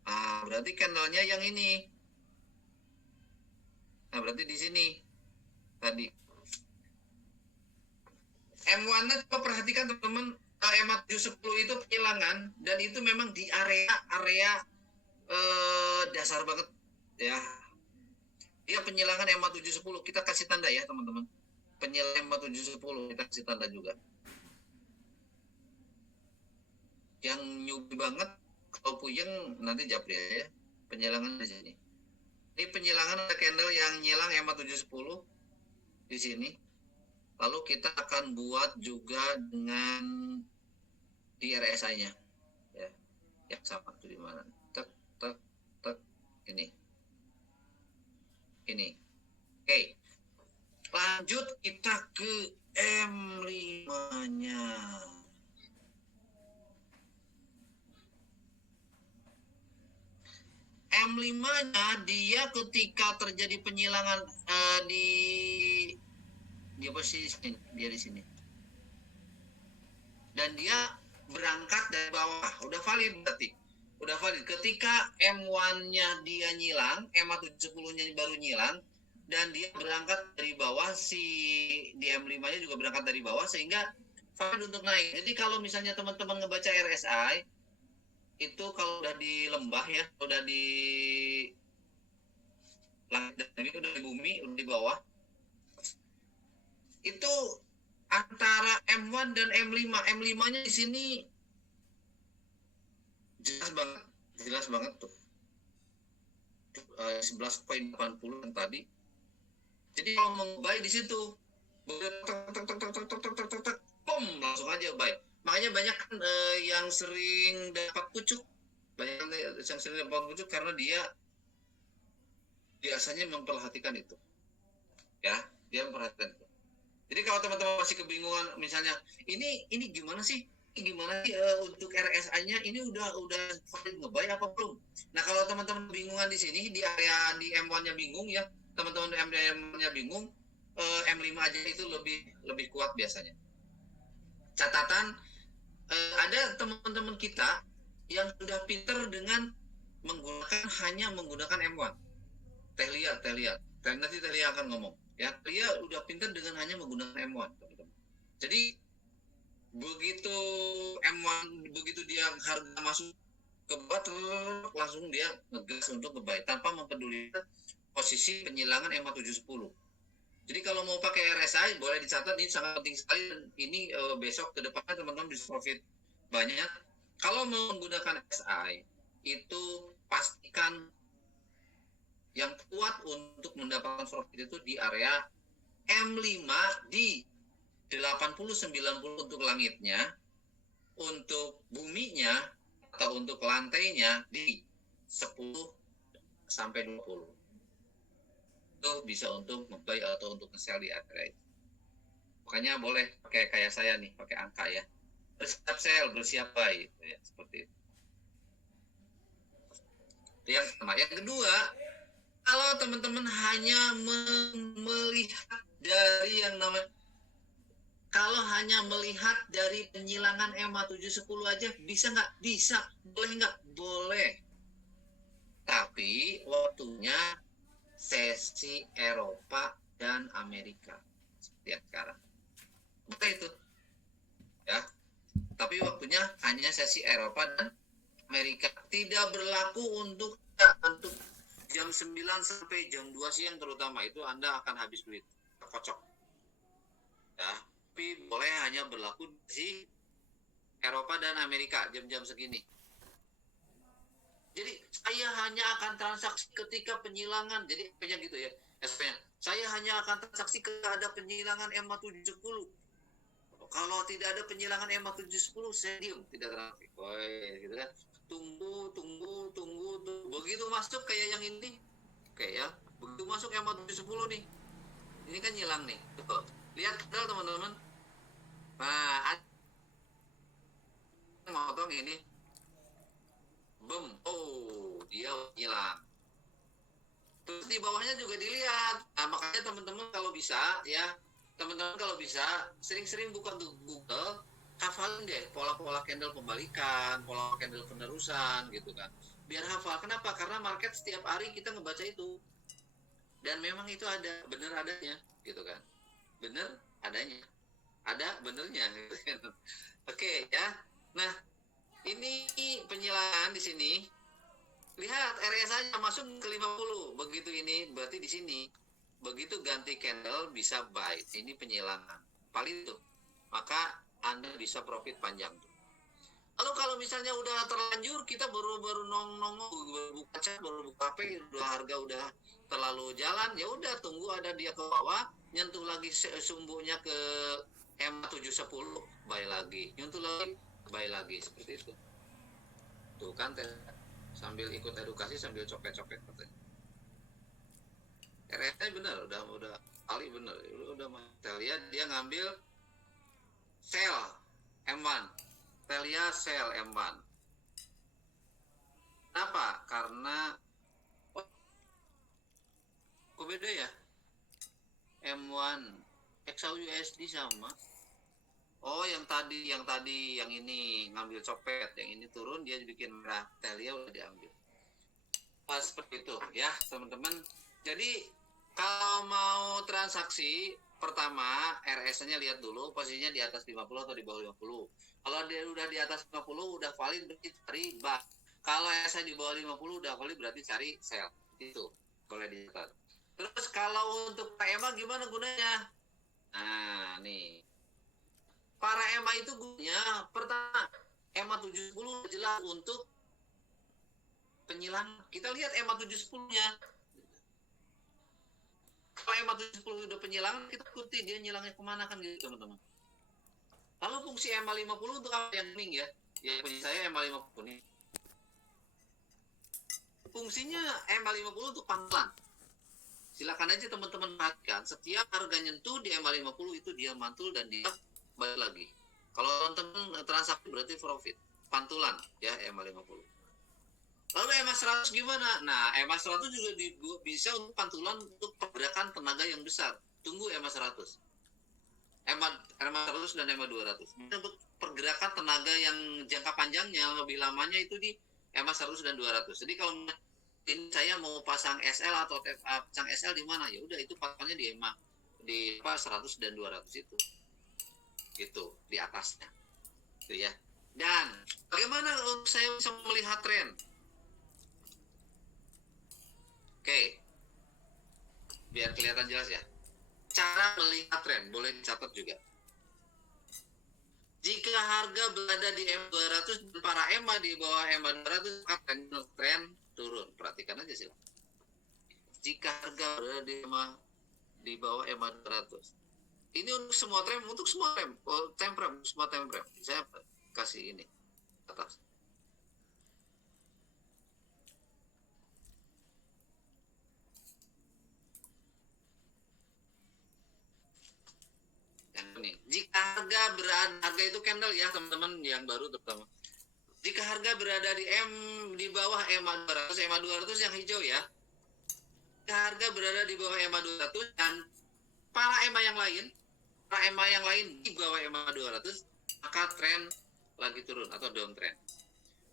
Nah, berarti candle-nya yang ini. Nah, berarti di sini. Tadi. M1-nya coba perhatikan teman-teman. EMA 710 itu penghilangan. Dan itu memang di area dasar banget. Ya. Dia penyilangan EMA 710. Kita kasih tanda ya teman-teman. Penyilangan EMA 710. Kita kasih tanda juga. Yang newbie banget, kalau puyeng nanti japri ya. Penyilangan di sini. Ini penyilangan ada candle yang nyilang EMA 710 di sini. Lalu kita akan buat juga dengan di RSI-nya. Ya. Yang sama itu di mana? Tek tek tek ini. Ini. Oke. Lanjut kita ke M5-nya. M5-nya dia ketika terjadi penyilangan di posisi dia di sini. Dan dia berangkat dari bawah, udah valid berarti. Udah valid. Ketika M1-nya dia nyilang, EMA 710-nya baru nyilang, dan dia berangkat dari bawah, di M5-nya juga berangkat dari bawah, sehingga valid untuk naik. Jadi kalau misalnya teman-teman ngebaca RSI, itu kalau udah di lembah ya, udah di langit dan udah di bumi, udah di bawah, itu antara M1 dan M5. M5-nya di sini jelas banget tuh. 11.80 yang tadi. Jadi kalau mau buy di situ, langsung aja buy. Makanya banyak kan yang sering dapat pucuk. Banyak yang sering dapat pucuk karena dia biasanya memperhatikan itu. Ya, dia memperhatikan itu. Jadi kalau teman-teman masih kebingungan, misalnya ini gimana sih? Gimana sih untuk RSI-nya ini udah valid ngebuy apa belum? Nah kalau teman-teman bingungan di sini di area di M1-nya bingung ya, teman-teman di M1-nya bingung, M5 aja itu lebih kuat biasanya. Catatan, ada teman-teman kita yang sudah pinter dengan hanya menggunakan M1. Teh lihat. Nanti Teh Lia akan ngomong. Ya, dia udah pintar dengan hanya menggunakan M1, teman-teman. Jadi begitu M1, begitu dia harga masuk ke bawah, langsung dia ngegas untuk ngebuy tanpa mempedulikan posisi penyilangan EMA 710. Jadi kalau mau pakai RSI boleh dicatat, ini sangat penting sekali, dan ini besok ke depannya teman-teman bisa profit banyak. Kalau mau menggunakan RSI itu pastikan yang kuat untuk mendapatkan profit itu di area M5 di 80-90 untuk langitnya, untuk buminya atau untuk lantainya di 10-20. Itu bisa untuk nge-buy atau untuk nge-sell di area itu. Makanya boleh pakai kayak saya nih, pakai angka ya. Bersiap sell, bersiap buy gitu ya, seperti itu. Itu yang pertama. Yang kedua, kalau teman-teman hanya melihat dari yang namanya, kalau hanya melihat dari penyilangan EMA 710 aja, bisa nggak? Bisa. Boleh nggak? Boleh. Tapi waktunya sesi Eropa dan Amerika. Seperti yang sekarang. Boleh itu. Ya. Tapi waktunya hanya sesi Eropa dan Amerika. Tidak berlaku untuk jam 9 sampai jam 2 siang terutama, itu Anda akan habis duit, kocok. Ya, tapi boleh hanya berlaku di Eropa dan Amerika jam-jam segini. Jadi saya hanya akan transaksi ketika penyilangan. Jadi apa-nya gitu ya. SP-nya. Saya hanya akan transaksi ketika ada penyilangan EMA 710. Kalau tidak ada penyilangan EMA 710, saya diam, tidak transaksi. Woi, gitu kan. Tunggu. Begitu masuk kayak yang ini, ya. Begitu masuk EMA 710 nih. Ini kan nyilang nih. Tuh. Lihat candle teman-teman. Nah, motong ini, boom, oh dia hilang. Terus di bawahnya juga dilihat. Nah, makanya teman-teman kalau bisa ya, teman-teman kalau bisa sering-sering buka Google, hafalin deh pola-pola candle pembalikan, pola candle penerusan gitu kan. Biar hafal. Kenapa? Karena market setiap hari kita ngebaca itu. Dan memang itu ada, bener adanya gitu kan. Bener adanya. Ada benernya gitu kan. Oke ya. Nah, ini penjelasan di sini. Lihat RSI-nya masuk ke 50. Begitu ini berarti di sini. Begitu ganti candle bisa buy. Ini penyilangan. Paling itu. Maka Anda bisa profit panjang tuh. Lalu kalau misalnya udah terlanjur, kita baru nongol, baru buka chat, baru buka HP, udah harga udah terlalu jalan, ya udah tunggu ada dia ke bawah, nyentuh lagi sumbunya ke M710, buy lagi, nyentuh lagi, buy lagi, seperti itu. Tuh kan sambil ikut edukasi sambil copet-copet katanya. RSI benar, udah kali benar, udah kita lihat dia ngambil sell M1, Telia sell M1. Kenapa? Karena kok beda ya? M1 XAUUSD sama. Oh, yang ini ngambil copet, yang ini turun dia bikin merah. Telia udah diambil. Pas seperti itu ya, teman-teman. Jadi kalau mau transaksi pertama RS-nya lihat dulu posisinya di atas 50 atau di bawah 50. Kalau dia udah di atas 50 udah valid berarti cari buy. Kalau RS-nya di bawah 50 udah valid berarti cari sell. Itu boleh dicatat. Terus kalau untuk PMA gimana gunanya? Nah, nih. Para EMA itu gunanya pertama EMA 70 jelas untuk penyilang. Kita lihat EMA 710-nya. Kalau EMA 710 udah penyilangan, kita ikuti dia nyilangnya kemana kan gitu, teman-teman. Lalu fungsi EMA 50 untuk apa yang kuning ya? Ya punya saya EMA 50 nih. Fungsinya EMA 50 untuk pantulan. Silakan aja teman-teman perhatikan, setiap harga nyentuh di EMA 50 itu dia mantul dan dia balik lagi. Kalau teman-teman transaksi berarti profit. Pantulan ya EMA 50. Lalu EMA 100 gimana? Nah, EMA 100 juga bisa untuk pantulan untuk pergerakan tenaga yang besar. Tunggu EMA 100. EMA 100 dan EMA 200. Untuk pergerakan tenaga yang jangka panjangnya, lebih lamanya itu di EMA 100 dan 200. Jadi kalau ini saya mau pasang SL atau pasang SL di mana? Ya udah itu pasangnya di EMA di 100 dan 200 itu. Itu di atasnya. Itu ya. Dan bagaimana untuk saya bisa melihat tren? Oke, biar kelihatan jelas ya. Cara melihat tren, boleh dicatat juga. Jika harga berada di M200 dan para EMA di bawah EMA 200, maka tren turun. Perhatikan aja sih. Jika harga berada di EMA di bawah EMA 200. Ini untuk semua tren, time frame, semua time frame. Saya kasih ini atas. Jika harga itu candle ya teman-teman yang baru terutama. Jika harga berada di bawah EMA 200 yang hijau ya. Jika harga berada di bawah EMA 200 dan para EMA yang lain di bawah EMA 200, maka tren lagi turun atau downtrend.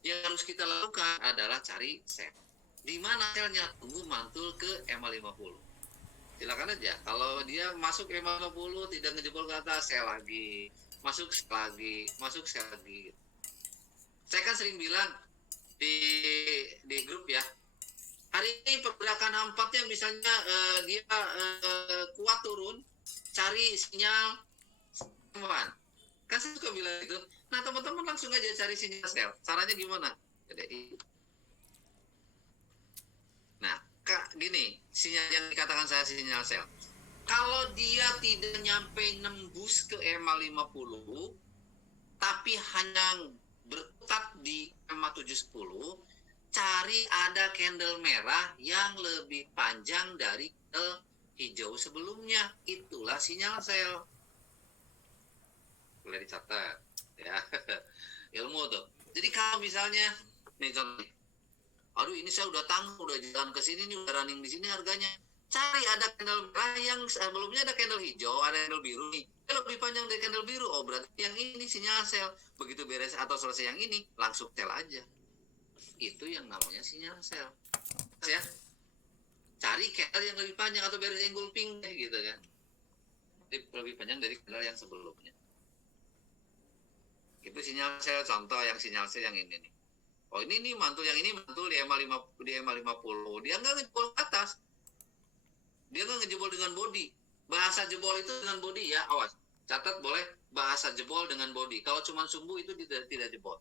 Yang harus kita lakukan adalah cari sell. Di mana sellnya? Tunggu mantul ke EMA 50. Silakan aja. Kalau dia masuk EMA 50 tidak ngejebol ke atas, sell lagi. Masuk sell lagi. Saya kan sering bilang di grup ya. Hari ini pergerakan 4-nya misalnya dia kuat turun, cari sinyal teman. Kan saya suka bilang itu. Nah, teman-teman langsung aja cari sinyal sell. Caranya gimana? Nah, gini, sinyal yang dikatakan saya sinyal sell. Kalau dia tidak nyampe nembus ke EMA 50, tapi hanya berkutat di EMA 710, cari ada candle merah yang lebih panjang dari candle hijau sebelumnya. Itulah sinyal sell. Boleh dicatat ya. ilmu tuh. Jadi kalau misalnya nih contoh, aduh ini saya udah tangguh, udah jalan ke sini nih, udah running di sini harganya. Cari ada candle merah yang sebelumnya ada candle hijau, ada candle biru nih. Kalau lebih panjang dari candle biru, oh berarti yang ini sinyal sell. Begitu beres atau selesai yang ini, langsung sell aja. Itu yang namanya sinyal sell. Ya, cari candle yang lebih panjang atau beres engulfing gitu kan. Lebih panjang dari candle yang sebelumnya. Itu sinyal sell, contoh yang sinyal sell yang ini nih. Oh ini nih mantul, yang ini mantul di EMA 50. Dia nggak ngejebol ke atas. Dia nggak ngejebol dengan body. Bahasa jebol itu dengan body ya, awas. Catat boleh bahasa jebol dengan body. Kalau cuma sumbu itu tidak jebol.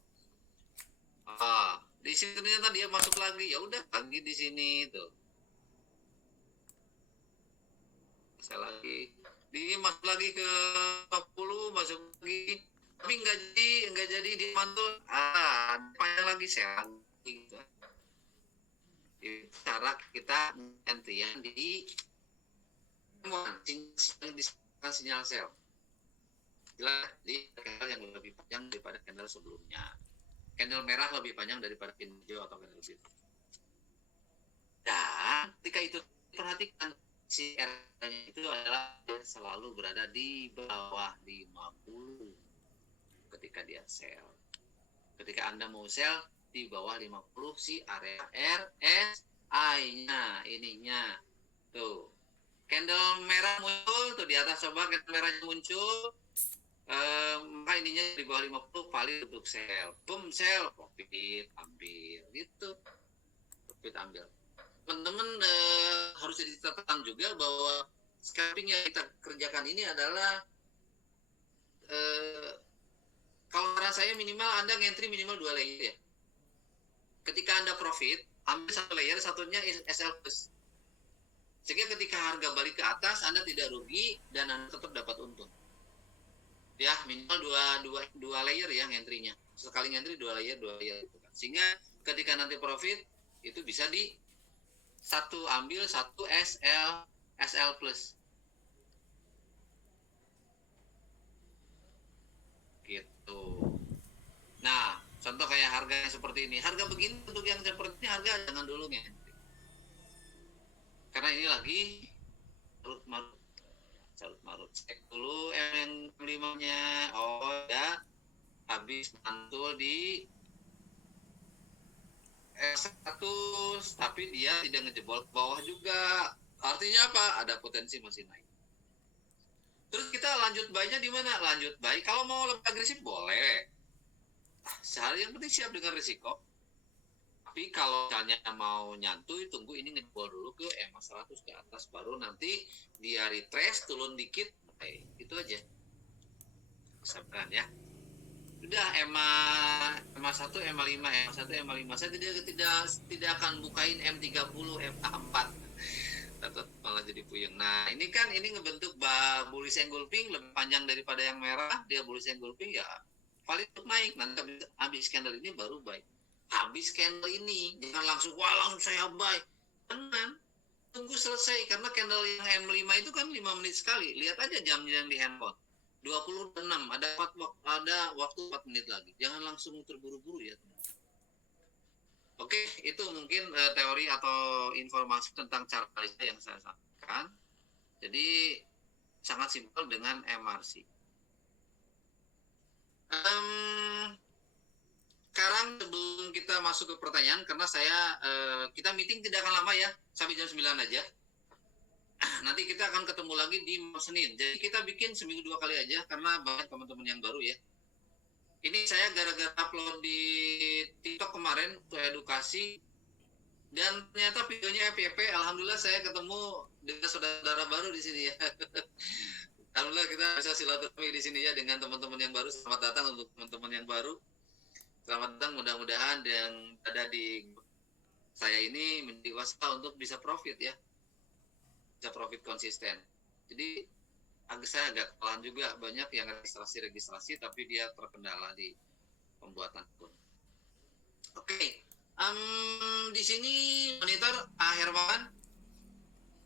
Di sini ternyata dia masuk lagi. Ya udah lagi di sini tuh. Saya lagi. Dia masuk lagi ke 50, masuk lagi. Tapi nggak jadi dia mantul. Panjang lagi saya lagi. Gitu. Cara kita gantian di sinyal sel. Jelas di candle yang lebih panjang daripada candle sebelumnya. Candle merah lebih panjang daripada candle hijau atau candle biru. Dan ketika itu perhatikan si R-nya itu adalah selalu berada di bawah 50 ketika dia sell. Ketika Anda mau sell di bawah 50 si area RSI-nya ininya. Tuh. Candle merah muncul tuh di atas, coba candle merahnya muncul. Maka ininya di bawah 50 valid untuk sell. Boom, sell, profit ambil gitu. Profit ambil. Teman-teman harus jadi catatan juga bahwa scalping yang kita kerjakan ini adalah kalau saran saya minimal Anda ngentry minimal 2 layer ya. Ketika Anda profit, ambil 1 layer, satunya SL plus. Sehingga ketika harga balik ke atas, Anda tidak rugi dan Anda tetap dapat untung. Ya, minimal 2 layer ya ngentry-nya. Sekali ngentry 2 layer gitu kan. Sehingga ketika nanti profit itu bisa di satu ambil, satu SL plus. Gitu. Nah, contoh kayak harganya seperti ini. Harga begini untuk yang seperti ini harga jangan dulu ngentry. Karena ini lagi marut cek dulu M5-nya. Oh ya, habis mantul di S1 tapi dia tidak ngejebol ke bawah juga. Artinya apa? Ada potensi masih naik. Terus kita lanjut buy-nya di mana? Lanjut buy kalau mau lebih agresif boleh. Sehari yang penting siap dengan risiko. Tapi kalau misalnya mau nyantui, tunggu ini ngejebol dulu ke EMA 100 ke atas, baru nanti dia retrace, turun dikit, itu aja. Sabaran ya. Udah EMA 1, EMA 5, EMA 1, EMA 5. Saya tidak akan bukain M30, MA4. Tetap malah jadi puyeng. Nah, ini ngebentuk bullish engulfing lebih panjang daripada yang merah, dia bullish engulfing ya valid untuk naik. Nanti habis candle ini baru buy. Habis candle ini jangan langsung saya buy. Jangan, tunggu selesai karena candle yang M5 itu kan 5 menit sekali. Lihat aja jamnya yang di handphone. 26 ada waktu 4 menit lagi. Jangan langsung terburu-buru ya. Oke, itu mungkin teori atau informasi tentang cara yang saya sampaikan. Jadi sangat simpel dengan MRC. Sekarang sebelum kita masuk ke pertanyaan, karena kita meeting tidak akan lama ya, sampai jam 9 aja. Nanti kita akan ketemu lagi di Senin. Jadi kita bikin seminggu 2 kali aja, karena banyak teman-teman yang baru ya. Ini saya gara-gara upload di TikTok kemarin untuk edukasi, dan ternyata videonya FYP. Alhamdulillah saya ketemu dengan saudara baru di sini ya. Alhamdulillah kita bisa silaturahmi di sini ya dengan teman-teman yang baru. Selamat datang untuk teman-teman yang baru. Selamat datang, mudah-mudahan yang ada di saya ini menjadi waspada untuk bisa profit ya. Bisa profit konsisten. Jadi saya agak kewalahan juga, banyak yang registrasi tapi dia terkendala di pembuatan akun. Oke. Di sini monitor Hermawan.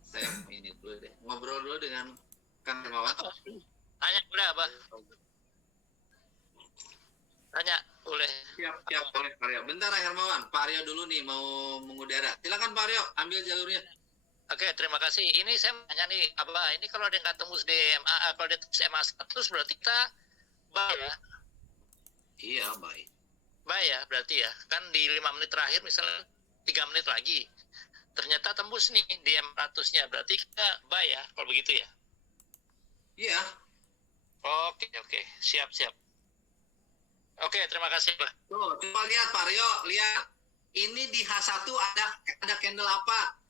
Saya ini dulu deh. Ngobrol dulu dengan Kang Hermawan. Tanya udah, Pak. Tanya. boleh. Siap oleh Pak Aryo. Bentar Hermawan, Pak Aryo dulu nih mau mengudara. Silakan Pak Aryo, ambil jalurnya. Oke, terima kasih. Ini saya tanya nih, ini kalau dia nggak tembus DMA, kalau dia tembus MA 100 berarti kita baik ya? Iya, baik. Baik ya, berarti ya. Kan di 5 menit terakhir misalnya 3 menit lagi. Ternyata tembus nih di M100-nya, berarti kita baik ya, kalau begitu ya? Iya. Oke, siap. Oke, terima kasih Pak. Tuh, coba lihat Pak Aryo, lihat. Ini di H1 ada candle apa?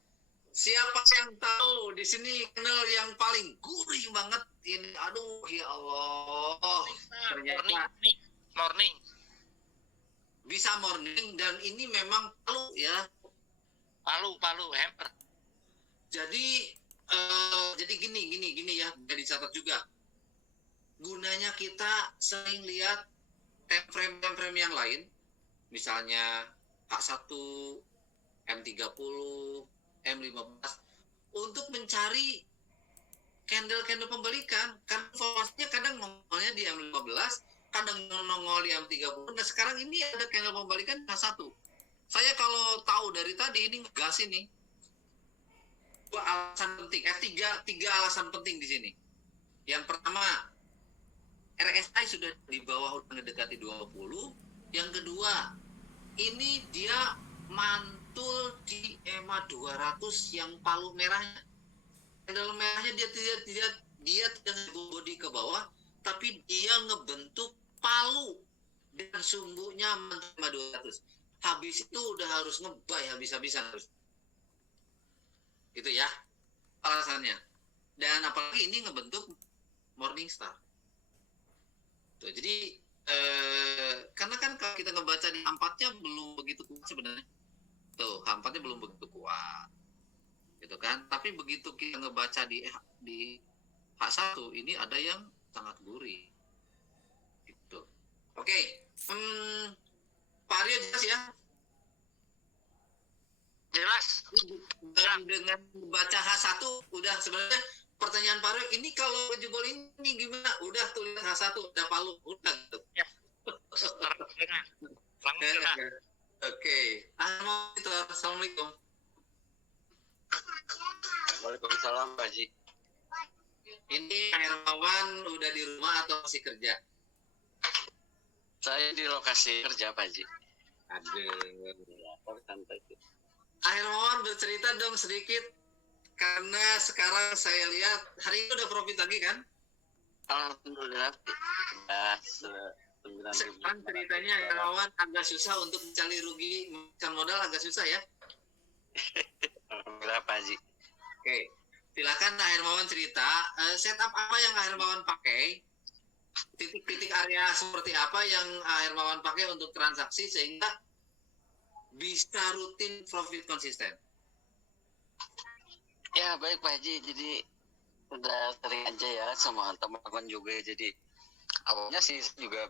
Siapa yang tahu di sini candle yang paling gurih banget ini? Aduh, ya Allah. Ternyata Morning. bisa morning dan ini memang palu ya. Palu, hammer. Jadi gini ya, jadi catat juga. Gunanya kita sering lihat time frame yang lain, misalnya H1, M30, M15 untuk mencari candle pembalikan. Karena informasinya kadang nongolnya di M15, kadang nongol di M30. Nah sekarang ini ada candle pembalikan H1. Saya kalau tahu dari tadi ini ngegas ini. Dua alasan penting, tiga alasan penting di sini. Yang pertama, RSI sudah di bawah, udah mendekati 20. Yang kedua, ini dia mantul di EMA 200 yang palu merahnya. Candle merahnya dia tidak body ke bawah, tapi dia ngebentuk palu dan sumbunya mantul EMA 200. Habis itu udah harus ngebuy habis-habisan terus. Itu ya alasannya. Dan apalagi ini ngebentuk Morningstar. Tuh, jadi karena kan kalau kita ngebaca di H4-nya belum begitu kuat sebenarnya. Tuh, H4-nya belum begitu kuat. Gitu kan? Tapi begitu kita ngebaca di H1 ini ada yang sangat gurih. Gitu. Oke. Pak Aryo jelas ya? Jelas. Dengan baca H1 udah sebenarnya pertanyaan Pak Aryo, ini kalau jebol ini gimana? Udah tuh lihat H1 udah palu, udah gitu. Ya. Oke. Assalamualaikum. Waalaikumsalam Pak Haji. Ini Hermawan udah di rumah atau masih kerja? Saya di lokasi kerja Pak Haji. Aduh. Hermawan bercerita dong sedikit, karena sekarang saya lihat hari ini udah profit lagi kan? Alhamdulillah. Sekarang ceritanya Hermawan agak susah untuk mencari rugi, mencari modal agak susah ya? Alhamdulillah Pak Haji. Oke, silakan Hermawan cerita setup apa yang Hermawan pakai, titik-titik area seperti apa yang Hermawan pakai untuk transaksi sehingga bisa rutin profit konsisten. Ya baik Pak Haji, jadi udah sering aja ya sama teman-teman juga. Jadi awalnya sih juga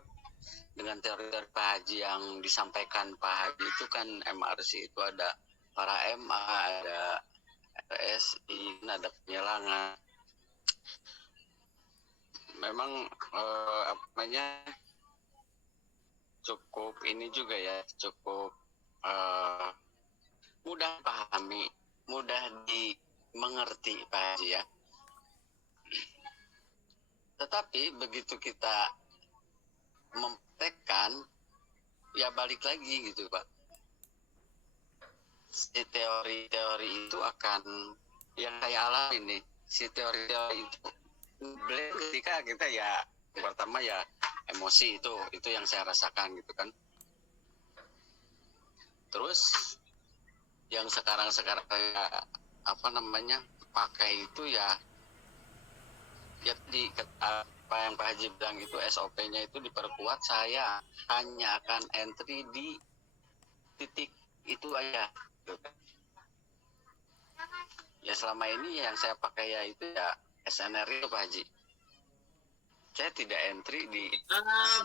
dengan teori-teori Pak Haji yang disampaikan Pak Haji itu kan MRC itu ada para MA, ada RSI, ada penyelangan. Memang cukup ini juga ya, cukup mudah pahami, mudah dimengerti Pak Haji ya. Tetapi begitu kita mempraktekkan, ya balik lagi gitu Pak. Si teori-teori itu akan yang saya alami nih, si teori-teori itu ketika kita ya pertama ya emosi itu yang saya rasakan gitu kan. Terus yang sekarang kayak pakai itu ya di apa yang Pak Haji bilang itu SOP-nya itu diperkuat. Saya hanya akan entry di titik itu aja gitu. Ya selama ini yang saya pakai ya itu ya SNR itu Pak Haji. Saya tidak entry di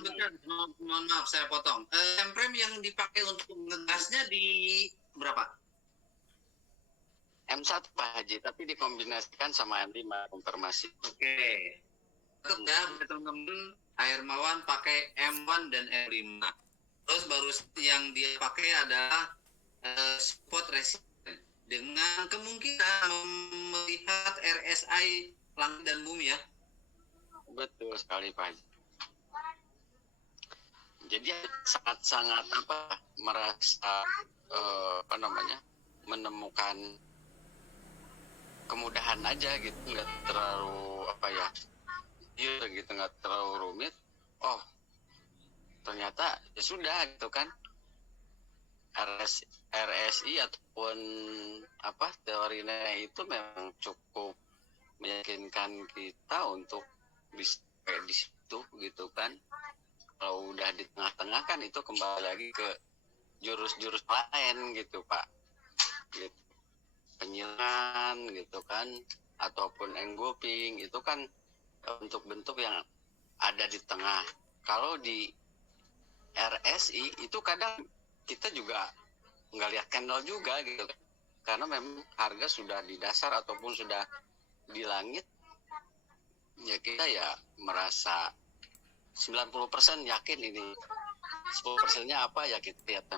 Bentar, mohon maaf saya potong. Time frame yang dipakai untuk ngegasnya di berapa? M1 Pak Haji, tapi dikombinasikan sama M5 konfirmasi. Oke. Tetap ya, teman-teman, Hermawan pakai M1 dan M5. Terus baru yang dia pakai adalah support resisten dengan kemungkinan melihat RSI langit dan bumi ya. Betul sekali Pak Haji. Jadi sangat-sangat merasa menemukan kemudahan aja gitu, nggak terlalu gitu, nggak terlalu rumit. Oh ternyata ya sudah gitu kan, RSI ataupun teorinya itu memang cukup meyakinkan kita untuk bisa di situ gitu kan. Kalau udah di tengah-tengah kan itu kembali lagi ke jurus-jurus lain gitu Pak, gitu. Penyilangan gitu kan, ataupun engulfing itu kan bentuk-bentuk yang ada di tengah. Kalau di RSI itu kadang kita juga nggak lihat candle juga gitu kan, karena memang harga sudah di dasar ataupun sudah di langit, ya kita ya merasa 90% yakin ini, 10%-nya apa ya kita lihat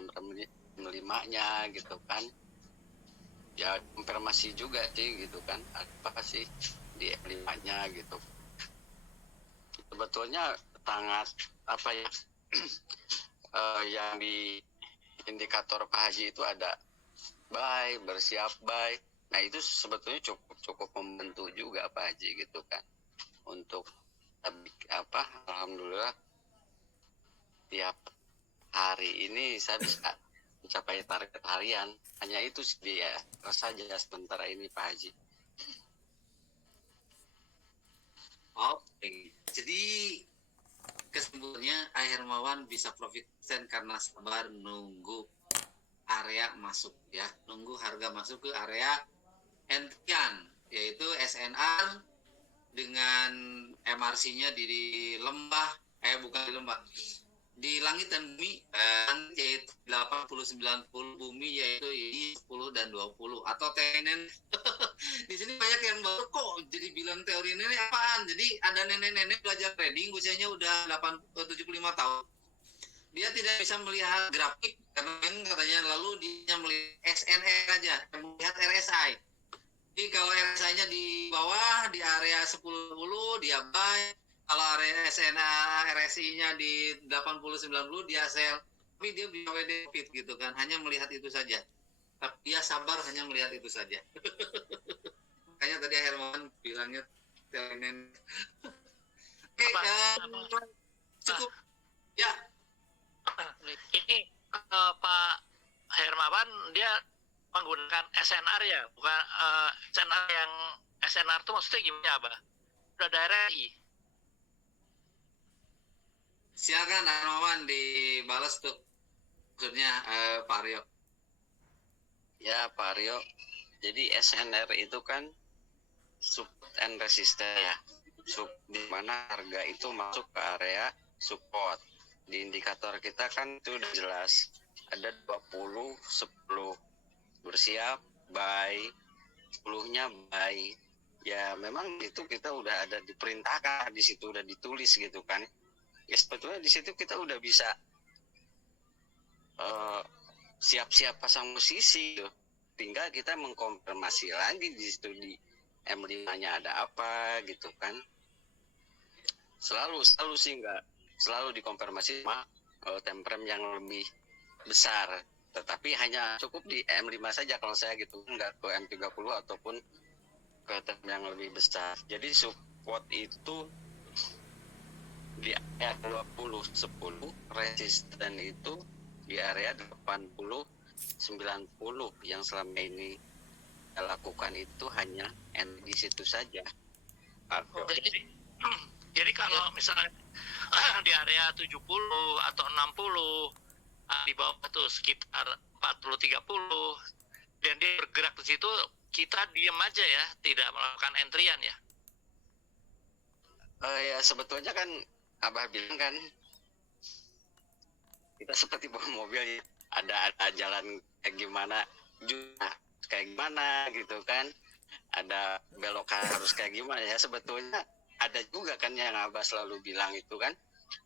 melimanya gitu kan, ya konfirmasi juga sih gitu kan, apa sih di M5-nya gitu. Sebetulnya sangat yang di indikator Pak Haji itu ada buy, bersiap buy. Nah itu sebetulnya cukup membantu juga Pak Haji gitu kan, untuk alhamdulillah tiap hari ini saya bisa mencapai target harian. Hanya itu dia saja sementara ini Pak Haji. Oke, jadi kesimpulannya Hermawan bisa profit karena sabar nunggu area masuk ya, nunggu harga masuk ke area entrian, yaitu SNR dengan MRC-nya di lembah, bukan di lembah, di langit dan bumi, yaitu 80-90, bumi yaitu 10 dan 20, atau TNN. Di sini banyak yang baru kok jadi bilang teori nenek apaan. Jadi ada nenek-nenek belajar trading usianya udah 75 tahun. Dia tidak bisa melihat grafik karena katanya, lalu dia melihat SNR aja, melihat RSI. Jadi kalau RSI-nya di bawah di area 10 dia buy, kalau area RSI-nya di 80-90 dia sell. Tapi dia bisa profit gitu kan, hanya melihat itu saja. Tapi dia sabar hanya melihat itu saja. Makanya tadi Hermawan bilangnya TNN. Oke, cukup. Ya. Ini Pak Hermawan dia menggunakan SNR ya, bukan SNR yang SNR itu maksudnya gimana Abah? Udah ada RRI. Silakan Hermawan dibalas tuh, maksudnya Pak Aryo. Ya Pak Aryo, jadi SNR itu kan support and resistance ya, di mana harga itu masuk ke area support. Di indikator kita kan itu udah jelas ada 20, 10 bersiap buy, 10-nya buy. Ya memang itu kita udah ada diperintahkan, di situ udah ditulis gitu kan. Ya sebetulnya di situ kita udah bisa siap-siap pasang posisi gitu. Tinggal kita mengkonfirmasi lagi di situ di M5-nya ada apa gitu kan. Selalu sih enggak selalu dikonfirmasi sama time frame yang lebih besar, tetapi hanya cukup di M5 saja kalau saya gitu, enggak ke M30 ataupun ke time yang lebih besar. Jadi support itu di area 20-10, resisten itu di area 80-90 yang selama ini kita lakukan itu hanya di situ saja. Jadi kalau misalnya di area 70 atau 60 di bawah itu sekitar 40-30 dan dia bergerak di situ, kita diam aja ya, tidak melakukan entrian ya. Ya sebetulnya kan Abah bilang kan kita seperti bawa mobil ya, ada jalan kayak gimana juga kayak gimana gitu kan, ada belokan harus kayak gimana ya. Sebetulnya ada juga kan yang Abah selalu bilang itu kan,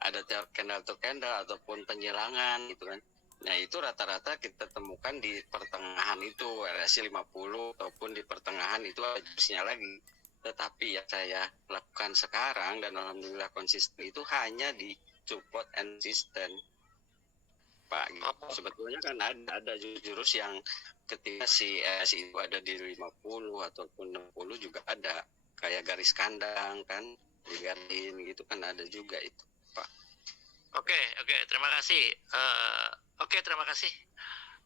ada candle to candle ataupun penyilangan gitu kan. Nah itu rata-rata kita temukan di pertengahan itu variasi 50 ataupun di pertengahan itu ada jurusnya lagi. Tetapi yang saya lakukan sekarang dan alhamdulillah konsisten itu hanya di support and resistance Pak. Gitu. Sebetulnya kan ada jurus yang ketika si itu ada di 50 ataupun 60 juga ada, kayak garis kandang kan, digarin gitu kan ada juga itu Pak. Oke, terima kasih. Terima kasih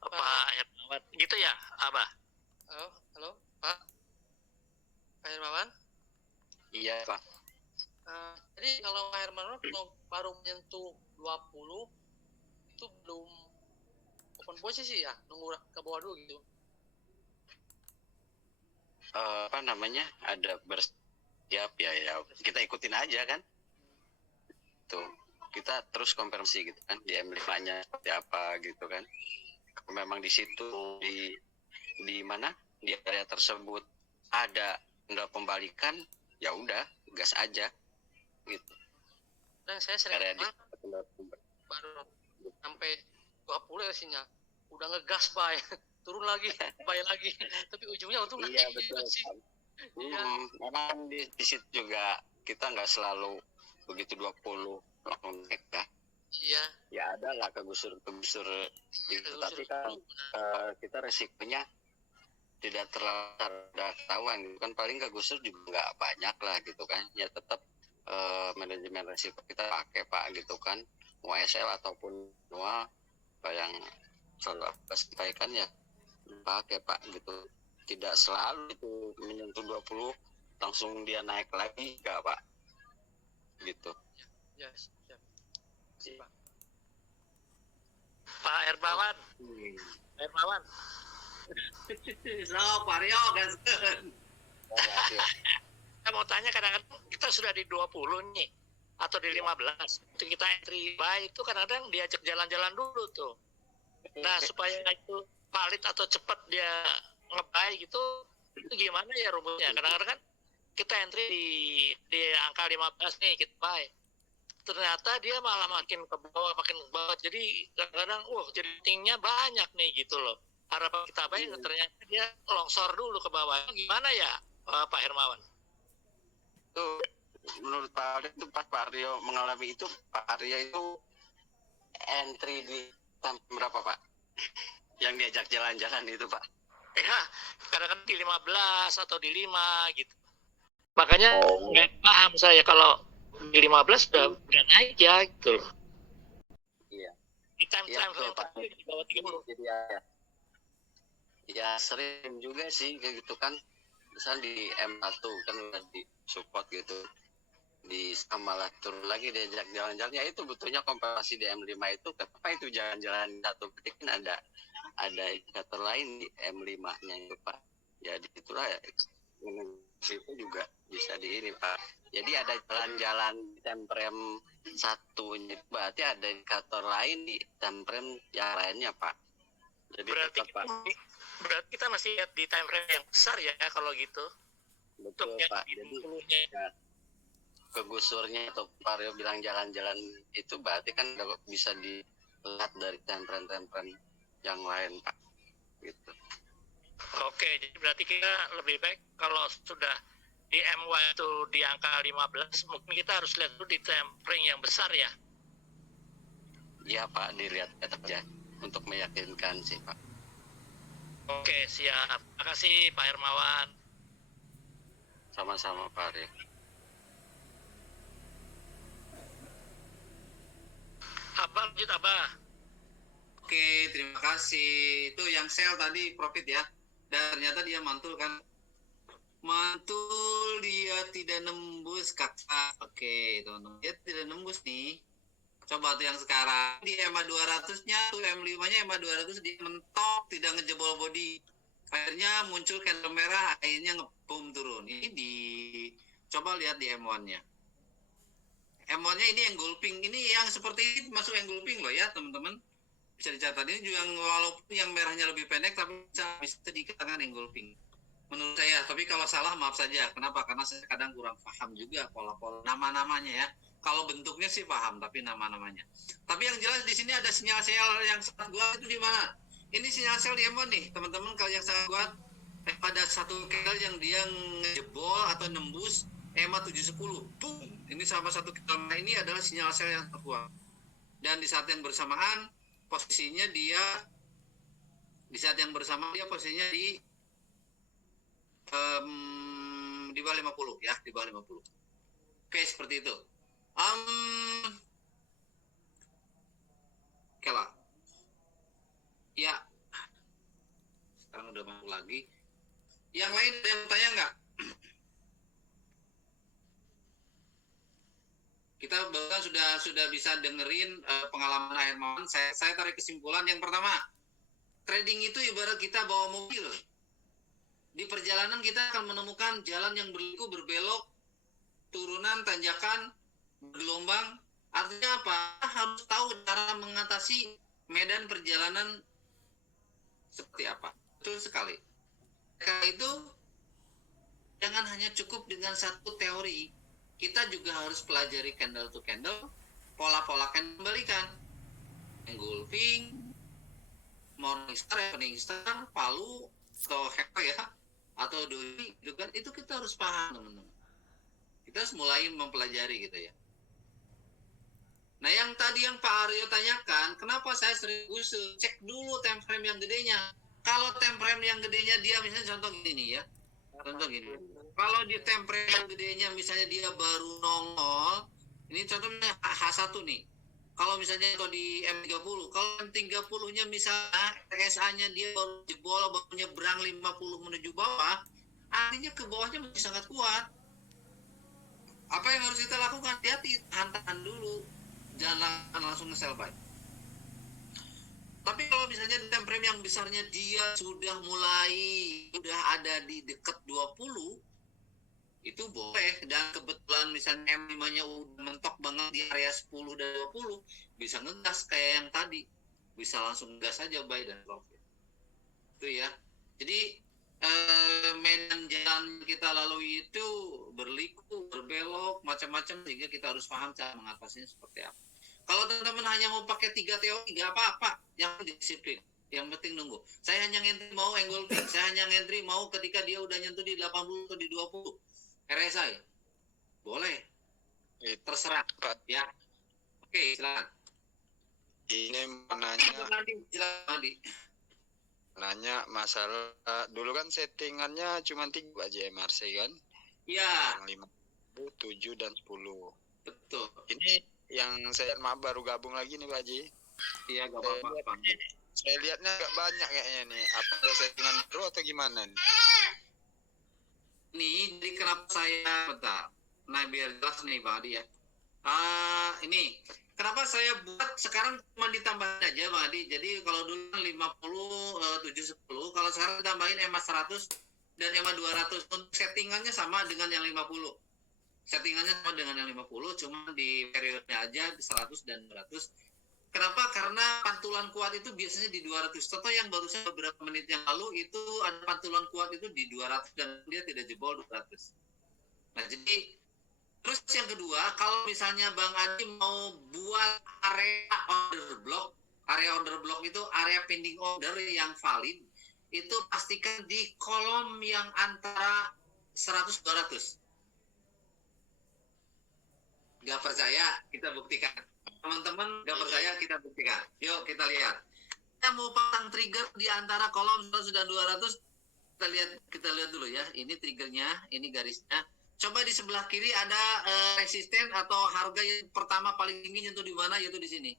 Pak Hermawan. Gitu ya, Abah? Halo, Pak Hermawan. Iya Pak. Jadi kalau Pak Hermawan baru menyentuh 20 itu belum open posisi ya, nunggu ke bawah dulu gitu. Ada bersiap ya kita ikutin aja kan. Tuh kita terus konfirmasi gitu kan di M5-nya seperti apa gitu kan. Kalau memang di situ di mana di area tersebut ada pembalikan, ya udah gas aja gitu. Dan saya sering Area baru sampai 20 isinya udah ngegas bay turun lagi bay lagi tapi ujungnya untung iya naik betul sih. Memang di situ juga kita nggak selalu begitu 20 langsung naik ya. Iya. Ya ada lah kegusur gitu, tapi kan kita resikonya tidak terlalu ketahuan gitu kan, paling kegusur juga nggak banyak lah gitu kan, ya tetap manajemen resiko kita pakai Pak gitu kan, mau SL ataupun manual yang selalu sampaikan ya pakai Pak gitu, tidak selalu itu menyentuh 20 langsung dia naik lagi enggak Pak gitu. Ya, siap. Pak. Pak Hermawan. Hermawan. So, Pak Rio gaskeun. Saya mau tanya, kadang-kadang kita sudah di 20 nih atau di 15. Itu kita entry buy itu kadang-kadang diajak jalan-jalan dulu tuh. Nah, supaya itu valid atau cepat dia nge-buy gitu, itu gimana ya rumusnya? Kadang-kadang kan kita entry di angka 15 nih, kita buy. Ternyata dia malah makin ke bawah. Jadi kadang-kadang, jadi tingginya banyak nih gitu loh. Harapan kita buy, ternyata dia longsor dulu ke bawah. Gimana ya, Pak Hermawan? Itu menurut Pak Aryo itu pas Pak Aryo mengalami itu, Pak Aryo itu entry di berapa Pak? Yang diajak jalan-jalan itu Pak? Ya, kadang-kadang di 15 atau di 5 gitu. Makanya nggak paham saya kalau di 15 udah naik ya gitu loh. Iya. Di time Iya, frame Pak. di bawah 30. Jadi ya sering juga sih kayak gitu kan. Misal di M1 kan udah di support gitu, di malah turun lagi diajak jalan-jalan, ya itu butuhnya kompensasi di M5 itu. Kenapa itu jalan-jalan satu ketik kan ada indikator lain di M5-nya itu Pak. Jadi itulah ya, itu juga bisa di ini Pak. Jadi ada jalan-jalan di time frame satu, berarti ada indikator lain di time frame yang lainnya Pak. Jadi Berarti tetap, Pak. Berarti kita masih lihat di time frame yang besar ya kalau gitu. Betul Pak. Jadi ya, kegusurnya atau Pak Rio bilang jalan-jalan itu berarti kan bisa dilihat dari time frame yang lain Pak. Gitu. Oke, jadi berarti kita lebih baik kalau sudah di MY itu di angka 15, mungkin kita harus lihat dulu di time frame yang besar ya. Iya Pak, dilihat aja untuk meyakinkan sih Pak. Oke, siap. Terima kasih Pak Hermawan. Sama-sama Pak Rio. Abah, lanjut Abah. Oke, terima kasih. Itu yang sell tadi profit ya. Dan ternyata dia mantul kan. Mantul, dia tidak nembus kakak. Oke, teman-teman. Dia tidak nembus nih. Coba tuh yang sekarang. Di EMA 200-nya, tuh M5-nya EMA 200 dia mentok, tidak ngejebol body. Akhirnya muncul candle merah, akhirnya nge-boom turun. Ini coba lihat di M1-nya. M1-nya ini engulfing. Ini yang seperti ini masuk engulfing loh ya, teman-teman. Bisa dicatat. Ini juga walaupun yang merahnya lebih pendek, tapi bisa dikatakan engulfing. Menurut saya, tapi kalau salah maaf saja. Kenapa? Karena saya kadang kurang paham juga pola-pola nama-namanya ya. Kalau bentuknya sih paham, tapi nama-namanya. Tapi yang jelas di sini ada sinyal sel yang sangat kuat itu di mana? Ini sinyal sel di M1 nih, teman-teman. Kalau yang sangat kuat pada satu candle yang dia ngejebol atau nembus EMA 710. Boom. Ini sama satu candle ini adalah sinyal sel yang terkuat. Dan di saat yang bersamaan posisinya dia posisinya di bawah 50 ya, di bawah 50. Oke, seperti itu. Oke lah. Ya. Sekarang udah masuk lagi. Yang lain ada yang tanya nggak? Kita bahkan sudah bisa dengerin pengalaman Hermawan. Saya tarik kesimpulan yang pertama. Trading itu ibarat kita bawa mobil. Di perjalanan kita akan menemukan jalan yang berliku, berbelok, turunan, tanjakan, bergelombang. Artinya apa? Kita harus tahu cara mengatasi medan perjalanan seperti apa. Betul sekali. Karena itu, jangan hanya cukup dengan satu teori. Kita juga harus pelajari candle to candle, pola-pola candle kembalikan. Engulfing, Morningstar, Evening Star, Palu, atau Hektar ya, atau Doi, gitu kan, itu kita harus paham, teman-teman. Kita harus mulai mempelajari gitu ya. Nah, yang tadi yang Pak Aryo tanyakan, kenapa saya sering usul, cek dulu time frame yang gedenya. Kalau time frame yang gedenya dia, misalnya contoh gini ya, contoh gini. Kalau di time frame yang gedenya misalnya dia baru nongol, ini contohnya H1 nih. Kalau misalnya kalau di M30, kalau M30-nya misalnya RSA-nya dia baru jebol, baru nyebrang 50 menuju bawah, artinya ke bawahnya masih sangat kuat. Apa yang harus kita lakukan? Hati-hati, tahan dulu. Jangan langsung nge-sell buy. Tapi kalau misalnya di time frame yang besarnya dia sudah ada di dekat 20, itu boleh. Dan kebetulan misalnya M5-nya udah mentok banget di area 10 dan 20, bisa ngegas kayak yang tadi. Bisa langsung ngegas aja buy dan profit. Itu ya. Jadi medan jalan kita lalui itu berliku, berbelok, macam-macam, sehingga kita harus paham cara mengatasinya seperti apa. Kalau teman-teman hanya mau pakai 3 teori, nggak apa-apa. Yang disiplin. Yang penting nunggu. Saya hanya ngentri mau engulfing. Saya hanya ngentri mau ketika dia udah nyentuh di 80 atau di 20. RSI. Boleh. Terserah. Ya. Oke, silakan. Ini nanya masalah dulu kan settingannya cuma 3 aja MRC kan? Iya. Yang 5, 7 dan 10. Betul. Ini yang saya baru gabung lagi nih Pak Haji. Iya, gak apa-apa. Saya lihatnya agak banyak kayaknya nih. Apa ada settingan baru atau gimana nih? Nih, jadi kenapa saya bentar. Nah, biar jelas nih Pak Adi ya. Ini kenapa saya buat sekarang cuma ditambahin aja Pak Adi. Jadi kalau dulu 50, 7, 10, kalau sekarang ditambahin EMA 100 dan EMA 200. Untuk settingannya sama dengan yang 50. Settingannya sama dengan yang 50, cuma di periodenya aja di 100 dan 200. Kenapa? Karena pantulan kuat itu biasanya di 200. Contoh yang barusan beberapa menit yang lalu itu ada pantulan kuat itu di 200 dan dia tidak jebol 200. Nah, jadi terus yang kedua, kalau misalnya Bang Adi mau buat area order block itu area pending order yang valid, itu pastikan di kolom yang antara 100-200. Gak percaya, kita buktikan. Teman-teman gak percaya, kita buktikan. Yuk kita lihat. Kita mau pasang trigger di antara kolom 100 dan 200. Kita lihat dulu ya. Ini triggernya, ini garisnya. Coba di sebelah kiri ada resisten atau harga yang pertama paling tinggi nyentuh di mana, yaitu di sini.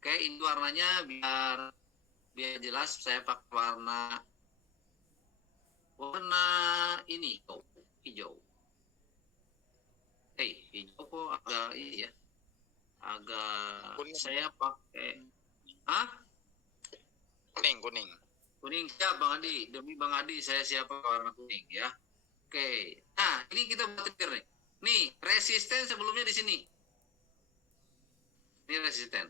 Oke, ini warnanya biar jelas. Saya pakai warna ini, hijau. Hijau kok agak ini ya. Agak kuning. Saya pakai Kuning. Kuning siap Bang Adi. Demi Bang Adi saya siap pakai warna kuning ya. Oke. Nah, ini kita buat trigger nih. Nih, resisten sebelumnya di sini. Ini resisten.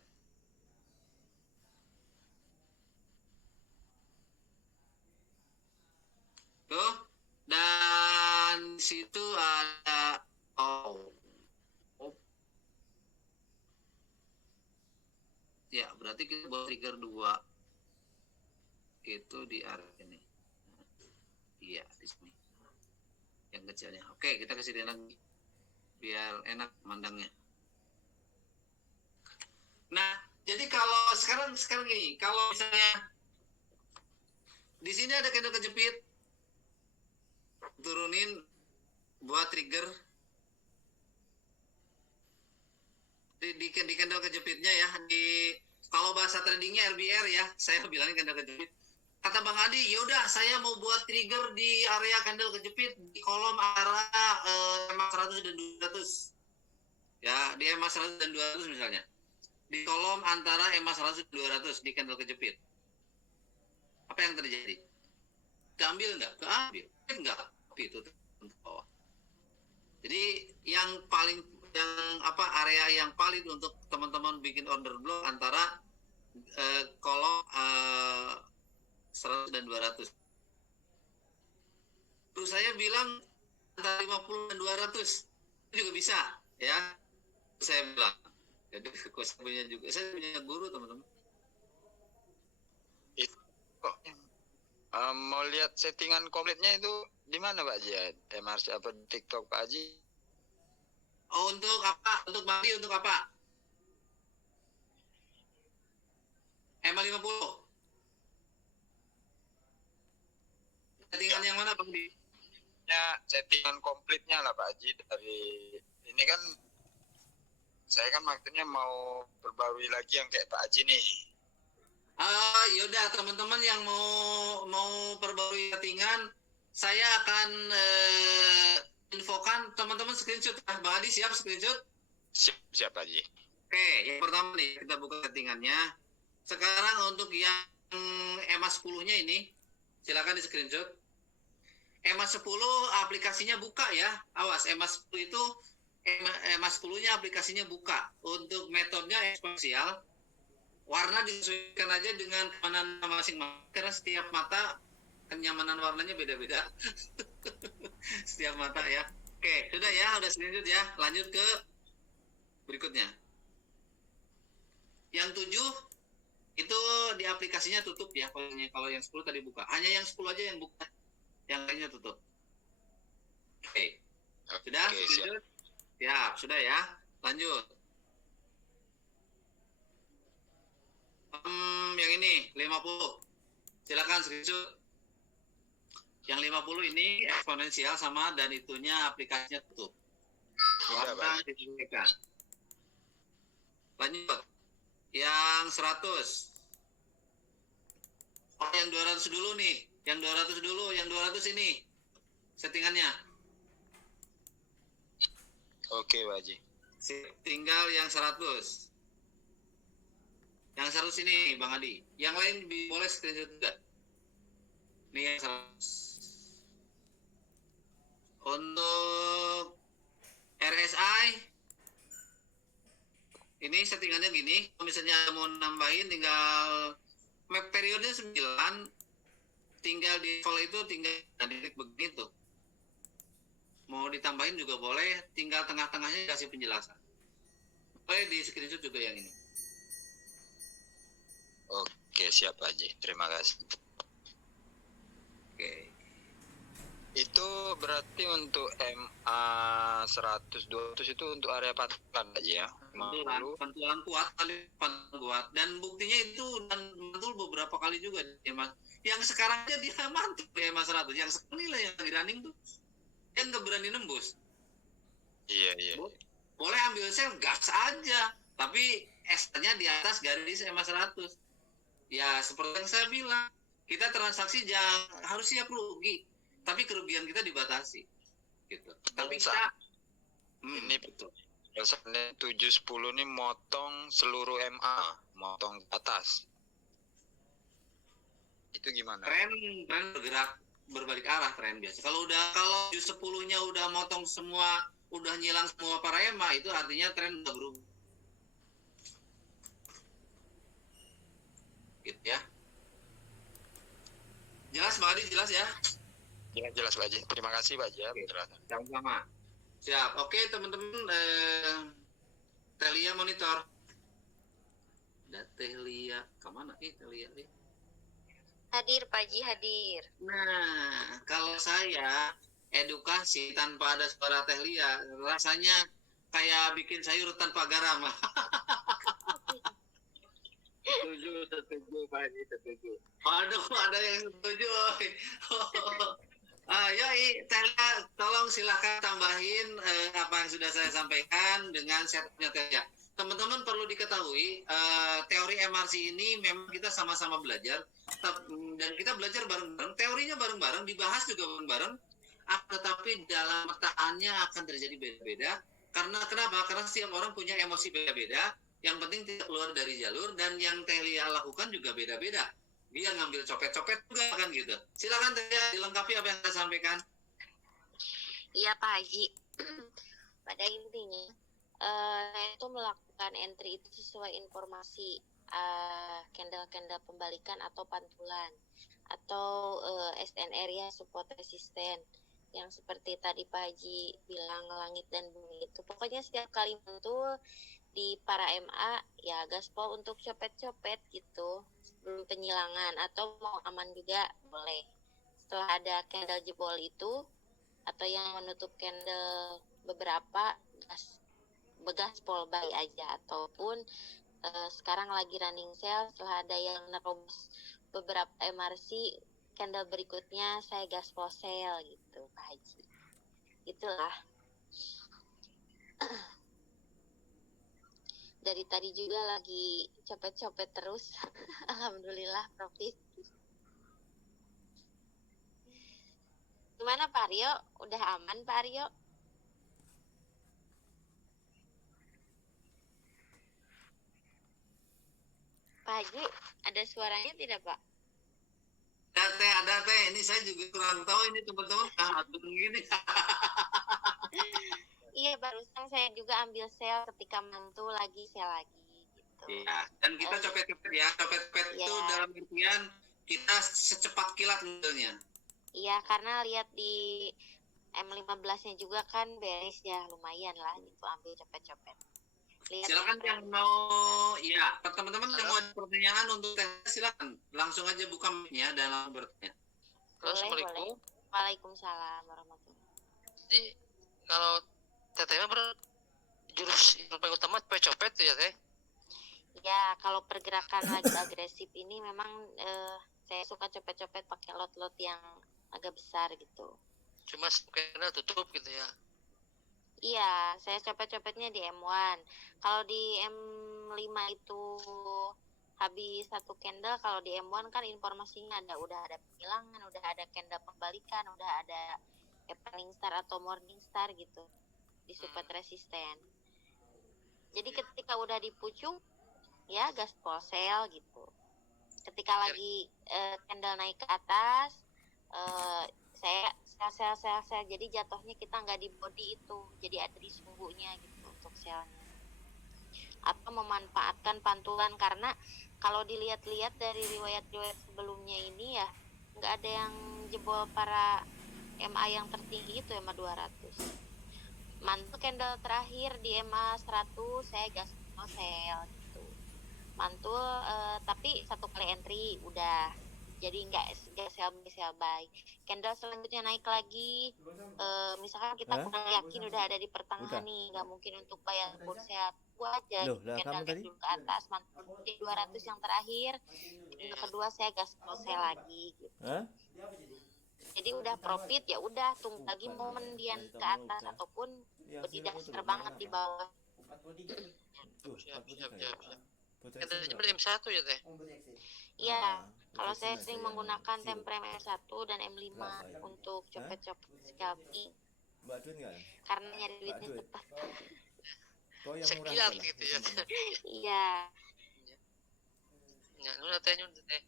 Tuh. Dan situ ada berarti kita buat trigger 2 itu di area ini. Iya, di sini. Yang kecilnya. Oke, kita kasih dia lagi. Biar enak mandangnya. Nah, jadi kalau sekarang gini, kalau misalnya di sini ada candle kejepit, turunin buat trigger di candle kejepitnya ya, kalau bahasa tradingnya RBR ya, saya bilangnya candle kejepit. Kata Bang Adi, yaudah saya mau buat trigger di area candle kejepit di kolom area EMA 100 dan 200. Ya, di EMA 100 dan 200 misalnya. Di kolom antara EMA 100 dan 200 di candle kejepit. Apa yang terjadi? Keambil enggak? Keambil. Enggak. Tapi itu untuk bawah. Jadi yang area yang valid untuk teman-teman bikin order block antara kolom 100 dan 200. Terus saya bilang antara 50 dan 200 itu juga bisa ya. Saya bilang. Jadi saya punya guru teman-teman. Mau lihat settingan komplitnya itu di mana Pak Haji? MRC apa di TikTok Pak Haji? Oh, untuk apa? Untuk Bali untuk apa? EMA 50. Settingan yang mana Bang Di? Ya, settingan komplitnya lah Pak Haji. Dari ini kan saya kan maksudnya mau perbarui lagi yang kayak Pak Haji nih. Yaudah teman-teman yang mau perbarui settingan, saya akan infokan teman-teman screenshot. Bang Adi siap screenshot? Siap Pak Haji. Oke, yang pertama nih kita buka settingannya. Sekarang untuk yang EMA 10-nya ini, silakan di screenshot. EMA 10 aplikasinya buka ya. Awas, EMA 10 itu EMA 10-nya aplikasinya buka. Untuk metodenya eksponensial. Warna disesuaikan aja dengan kenyamanan masing-masing karena setiap mata kenyamanan warnanya beda-beda. Setiap mata ya. Oke, sudah ya, udah screenshot ya. Lanjut ke berikutnya. Yang 7 itu di aplikasinya tutup ya. Kalau yang 10 tadi buka. Hanya yang 10 aja yang buka. Yang lainnya tutup. Oke. Sudah? Oke, siap. Ya, sudah ya. Lanjut. Yang ini 50. Silakan screenshot. Yang 50 ini eksponensial sama dan itunya aplikasinya tutup. Warna disesuaikan. Lanjut. Yang 100. Oh, yang 200 dulu nih. Yang 200 dulu, yang 200 ini settingannya. Oke Pak Haji. Tinggal yang 100. Yang 100 ini Bang Adi. Yang lain boleh screenshot juga. Ini yang 100. Untuk RSI ini settingannya gini. Kalau misalnya mau nambahin tinggal map periodenya 9. Tinggal di follow itu tinggal klik begitu. Mau ditambahin juga boleh. Tinggal tengah-tengahnya kasih penjelasan. Boleh di screenshot juga yang ini. Oke, siap Pak Haji. Terima kasih. Oke. Itu berarti untuk MA 100 200 itu untuk area pantulan Pak Haji ya. Pantulan kuat, dan buktinya itu dan mantul beberapa kali juga ya Mas. Yang sekarang aja dia mantul ya Mas 100. Yang sekarang ini lah yang lagi running tuh. Dia nggak berani nembus. Iya. Boleh ambil sell gas aja, tapi S-nya di atas garis EMA 100. Ya seperti yang saya bilang, kita transaksi harus siap rugi, tapi kerugian kita dibatasi, gitu. Tapi kita ini betul. Biasanya 710 ini motong seluruh MA, motong ke atas. Itu gimana? Tren bergerak berbalik arah tren biasa. Kalau 710-nya udah motong semua, udah nyilang semua para EMA, itu artinya tren udah berubah. Gitu ya. Jelas Pak Adi, jelas ya? Ya, jelas Pak Haji. Terima kasih Pak Haji ya. Sama-sama. Siap. Oke teman-teman, Telia monitor. Ada Teh Lia, kemana Teh Lia? Hadir Pak Haji, hadir. Nah, kalau saya edukasi tanpa ada suara Teh Lia, rasanya kayak bikin sayur tanpa garam. Setuju Pak Haji, setuju. Aduh, ada yang setuju. Yoi, Teh Lia, tolong silakan tambahin apa yang sudah saya sampaikan dengan setupnya Teh Lia. Teman-teman perlu diketahui, teori MRC ini memang kita sama-sama belajar, dan kita belajar bareng-bareng, teorinya bareng-bareng, dibahas juga bareng-bareng, tetapi dalam pertaannya akan terjadi beda-beda. Karena kenapa? Karena setiap orang punya emosi beda-beda, yang penting tidak keluar dari jalur, dan yang Teh Lia lakukan juga beda-beda. Dia ngambil copet-copet juga kan gitu. Silakan Teh Lia, dilengkapi apa yang saya sampaikan. Iya Pak Haji. Pada intinya, saya itu melakukan entry itu sesuai informasi candle pembalikan atau pantulan atau SNR ya, support resisten, yang seperti tadi Pak Haji bilang langit dan bumi itu. Pokoknya setiap kali mantul di para MA ya gaspol untuk copet-copet gitu sebelum penyilangan, atau mau aman juga boleh setelah ada candle jebol itu atau yang menutup candle beberapa gaspol buy aja, ataupun sekarang lagi running sale setelah ada yang nerobos beberapa MRC candle berikutnya saya gaspol sale gitu Pak Haji. Itulah. Dari tadi juga lagi copet-copet terus. Alhamdulillah profit. Gimana Pak Aryo? Udah aman Pak Aryo? Pak Haji, ada suaranya tidak Pak? Ada Teh. Ini saya juga kurang tahu ini teman-teman atur gini. Iya, barusan saya juga ambil sale ketika mantu lagi sale lagi gitu. Iya, dan kita copet-copet ya. Copet-copet itu dalam artian kita secepat kilat modelnya. Iya, karena lihat di M15-nya juga kan beres ya, lumayan lah gitu ambil copet-copet. Silakan yang mau, ya teman-teman yang mau ada pertanyaan untuk Teh, silakan langsung aja buka mic-nya dan langsung bertanya. Assalamualaikum. Waalaikumsalam warahmatullahi wabarakatuh. Jadi kalau TTM jurus yang paling utama copet ya Teh? Ya, kalau pergerakan lagi agresif ini memang saya suka copet-copet pakai lot-lot yang agak besar gitu. Cuma kayaknya tutup gitu ya. Iya, saya copet-copetnya di M1. Kalau di M5 itu habis satu candle, kalau di M1 kan informasinya udah ada penghilangan, udah ada candle pembalikan, udah ada evening star atau morning star gitu di support resisten. Jadi ketika udah di pucuk ya gaspol sale gitu. Ketika lagi candle naik ke atas, saya jadi jatuhnya kita nggak di body itu, jadi ada di sumbunya gitu untuk selnya. Atau memanfaatkan pantulan, karena kalau dilihat-lihat dari riwayat-riwayat sebelumnya ini ya nggak ada yang jebol para MA yang tertinggi itu MA 200. Mantul candle terakhir di MA 100 saya gaspol sale gitu. Mantul tapi satu kali entry udah, jadi nggak sell buy. Candle selanjutnya naik lagi, misalkan kita kurang yakin udah ada di pertengahan nih, nggak mungkin untuk bayar pun sell, gua aja candle naik dulu ke atas, mantul di 200 yang terakhir, yang kedua saya gaspol sell lagi gitu. Jadi udah profit ya udah, tunggu lagi momen dia ke atas ataupun di dasar banget di bawah. Siap. Candlenya berarti M1 ya Teh? Iya, kalau saya sering menggunakan temprem M1 dan M5 untuk copet-copet scalping. Karena nyari duitnya cepat. Sekian gitu ya. Iya. Ya, nyun Teh.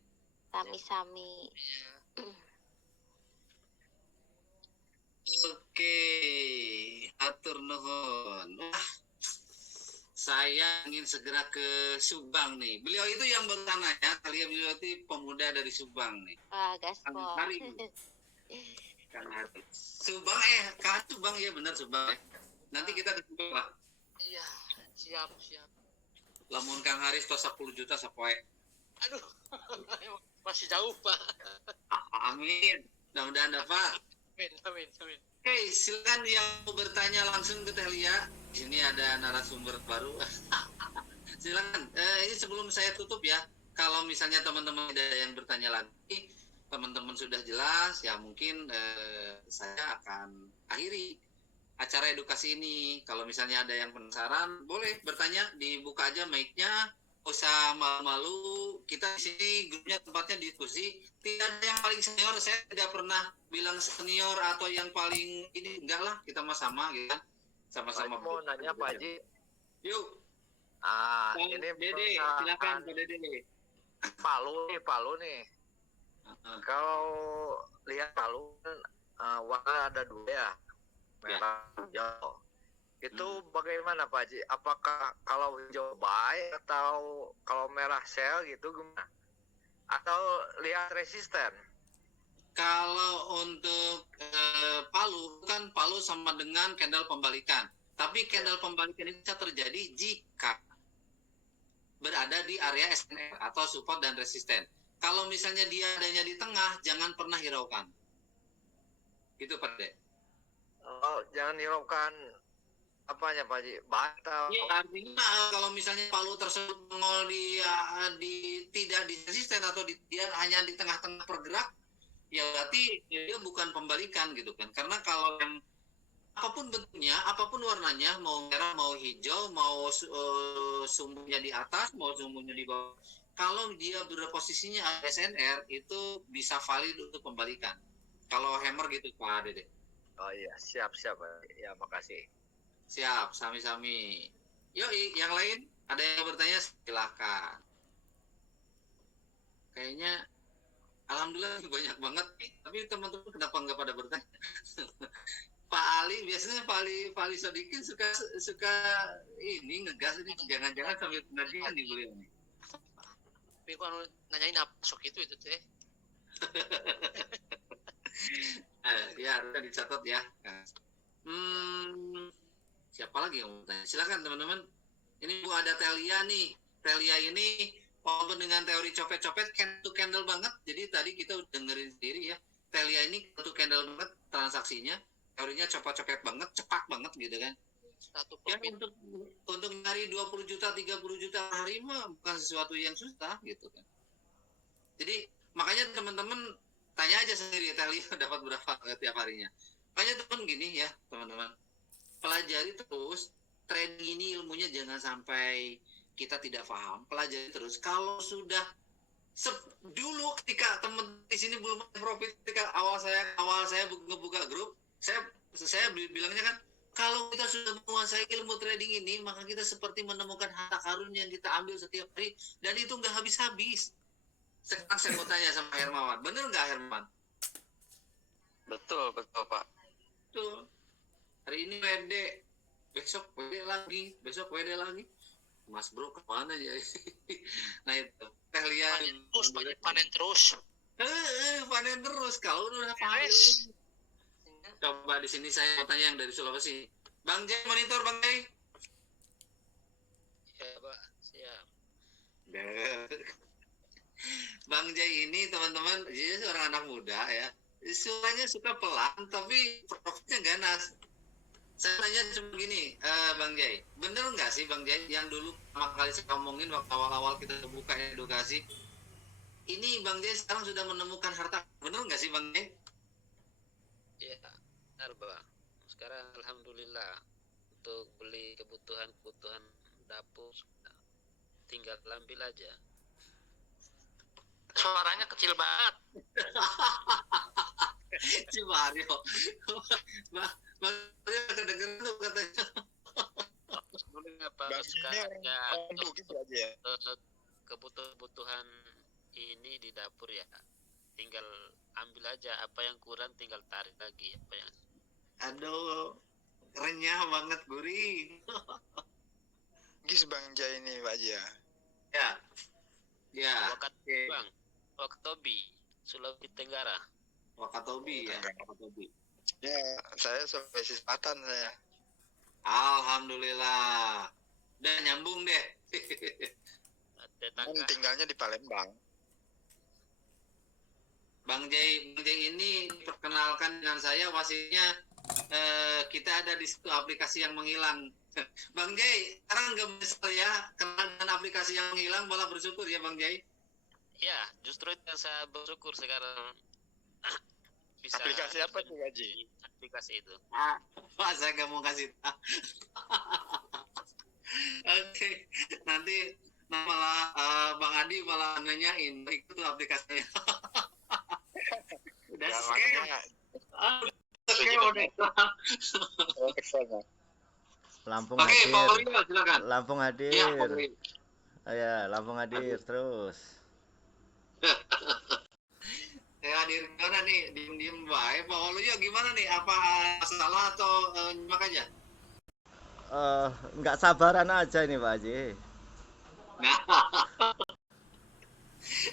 Sami-sami. Iya. Oke, atur nuhun. Saya ingin segera ke Subang nih. Beliau itu yang bertanya ya, kalian beliau itu pemuda dari Subang nih. Wah, gaspol. Kang Hari. Subang Kang Subang ya benar Subang. Nanti kita ke Subang lah. Iya, siap. Lamun Kang Haris tos 10 juta sapoe. Aduh, masih jauh Pak. Amin. Mudah-mudahan dapat. Amin. Oke, silakan yang mau bertanya langsung ke Telia. Ini ada narasumber baru. Silakan. Ini sebelum saya tutup ya. Kalau misalnya teman-teman ada yang bertanya lagi, teman-teman sudah jelas, ya mungkin saya akan akhiri acara edukasi ini. Kalau misalnya ada yang penasaran, boleh bertanya, dibuka aja mic-nya. Usah malu-malu, kita di sini grupnya tempatnya diskusi, tidak ada yang paling senior, saya tidak pernah bilang senior atau yang paling ini, enggak lah, kita sama gitu kan, sama-sama. Mau nanya Pak Haji. Yuk, Ini Dede, silakan Pak Dede. Palu nih. Kalau lihat Palu kan warna ada dua ya, merah hijau. Itu bagaimana Pak Haji? Apakah kalau hijau baik atau kalau merah sel gitu gimana? Atau lihat resisten? Kalau untuk Palu, kan Palu sama dengan candle pembalikan. Tapi candle pembalikan ini bisa terjadi jika berada di area SNR atau support dan resisten. Kalau misalnya dia adanya di tengah, jangan pernah hiraukan. Gitu Pak De. Oh, jangan hiraukan apanya Pak Haji? Batal. Ya, artinya kalau misalnya Palu tersebut mengol tidak di resisten atau dia hanya di tengah-tengah pergerak, ya berarti dia bukan pembalikan gitu kan. Karena kalau yang apapun bentuknya, apapun warnanya, mau merah, mau hijau, mau sumbunya di atas, mau sumbunya di bawah, kalau dia berposisinya SNR itu bisa valid untuk pembalikan. Kalau hammer gitu Pak Dede. Oh iya, siap Pak. Ya, makasih. Siap, sami-sami. Yoi, yang lain ada yang bertanya silakan. Kayaknya alhamdulillah banyak banget nih. Tapi teman-teman kenapa nggak pada bertanya? Pak Ali biasanya Pak Ali Sodikin suka ini ngegas ini, jangan-jangan sambil pengajian nih beliau nih. Tapi kalau nanyain apa sok itu teh. Ya, udah dicatat ya. Siapa lagi yang mau tanya? Silakan teman-teman. Ini Bu ada Telia nih. Telia ini walaupun dengan teori copet-copet candle banget. Jadi tadi kita udah dengerin sendiri ya. Telia ini candle banget transaksinya. Teorinya copet-copet banget, cepat banget gitu kan. Ya untuk nyari 20 juta, 30 juta hari mah bukan sesuatu yang susah gitu kan. Jadi makanya teman-teman tanya aja sendiri Telia dapat berapa tiap harinya. Makanya teman gini ya teman-teman. Pelajari terus, trading ini ilmunya jangan sampai kita tidak paham. Pelajari terus. Kalau sudah dulu ketika teman di sini belum profit, ketika awal saya ngebuka grup, saya bilangnya kan, kalau kita sudah menguasai ilmu trading ini, maka kita seperti menemukan harta karun yang kita ambil setiap hari, dan itu nggak habis-habis. Sekarang saya mau tanya sama Hermawan, bener nggak Hermawan? Betul Pak. Betul. Hari ini WD, besok WD lagi. Mas bro kemana ya? Nah itu, Telia panen terus. Panen terus. Kalau udah panen. Coba di sini saya mau tanya yang dari Sulawesi. Bang Jai monitor Bang Jai. Ya Pak, siap. Bang Jai ini teman-teman, dia seorang anak muda ya. Suaranya suka pelan tapi profitnya ganas. Saya tanya cuma gini, Bang Jai, bener nggak sih Bang Jai yang dulu pertama kali saya ngomongin waktu awal-awal kita buka edukasi, ini Bang Jai sekarang sudah menemukan harta, bener nggak sih Bang Jai? Ya, benar Bang. Sekarang alhamdulillah untuk beli kebutuhan dapur tinggal ambil aja. Suaranya kecil banget. Si Mario. Mario kedengeran tuh katanya. Alhamdulillah Pak. Bahasanya orang Bugis aja ya. Kebutuhan ini di dapur ya. Tinggal ambil aja, apa yang kurang tinggal tarik lagi apa yang. Aduh, renyah banget gurih. Gis Bang Jai ini Pak Jia. Ya. Bang, Wakatobi, Sulawesi Tenggara. Wakatobi ya. Wakatobi. Ya, saya Sulawesi Selatan saya. Alhamdulillah. Dan nyambung deh. Tetangga. tinggalnya di Palembang. Bang Jai ini perkenalkan dengan saya, wasitnya kita ada di situ aplikasi yang menghilang. Bang Jai, sekarang nggak menyesal ya kenal dengan aplikasi yang menghilang, malah bersyukur ya Bang Jai. Ya, justru itu yang saya bersyukur sekarang. Bisa Aplikasi apa tuh, Haji? aplikasi itu. Pak, saya nggak mau kasih tahu. Oke, nanti malah Bang Adi malah nanyain itu aplikasinya. Udah Ya, scam. makanya Scam udah. Lampung Oke, Pak hadir. Waluyo silakan. Lampung hadir. Ya, Pak Waluyo. Oh ya, Lampung hadir terus. Hadir gimana nih? Diem-diem baik. Pak Waluyo gimana nih? Apa salah atau nyimak aja? Nggak sabaran aja ini Pak Haji. Nah.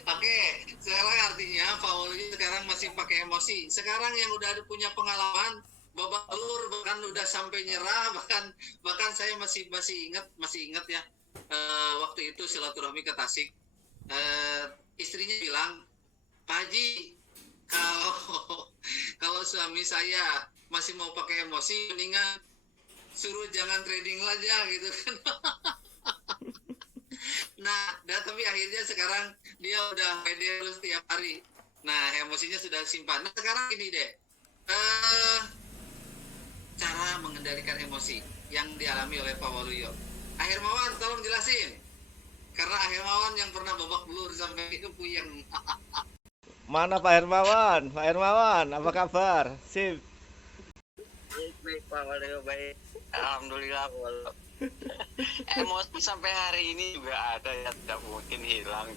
Oke, sekarang artinya Pak Waluyo sekarang masih pakai emosi. Sekarang yang udah punya pengalaman babak belur, bahkan udah sampai nyerah, bahkan saya masih ingat ya, waktu itu silaturahmi ke Tasik, istrinya bilang, Pak Haji, kalau suami saya masih mau pakai emosi, mendingan suruh jangan trading aja gitu kan. Nah, tapi akhirnya sekarang dia udah pede terus tiap hari. Nah, emosinya sudah simpan. Nah, sekarang ini deh, cara mengendalikan emosi yang dialami oleh Pak Waluyo. Akhir Mawan, tolong jelasin. Karena Akhir Mawan yang pernah babak belur sampai itu puyeng. Mana Pak Hermawan? Pak Hermawan, apa kabar? Sip. Baik Pak Waluyo, baik. Alhamdulillah Waluyo. Emosi sampai hari ini juga ada ya, tidak mungkin hilang.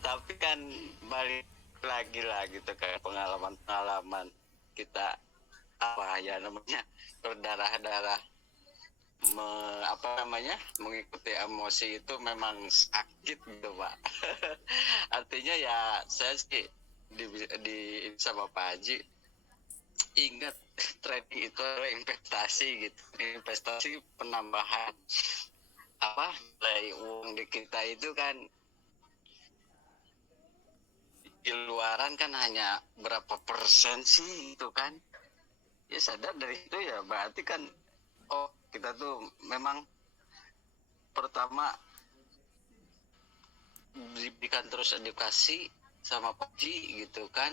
Tapi kan balik lagi lah gitu kayak pengalaman kita apa ya namanya berdarah-darah mengikuti emosi itu memang sakit gitu Pak. Artinya ya saya sih di sama Pak Haji ingat trading itu adalah investasi gitu, investasi penambahan nilai uang di kita itu kan di luaran kan hanya berapa persen sih itu kan, ya sadar dari itu ya berarti kan kita tuh memang pertama diberikan terus edukasi sama Pak Haji gitu kan,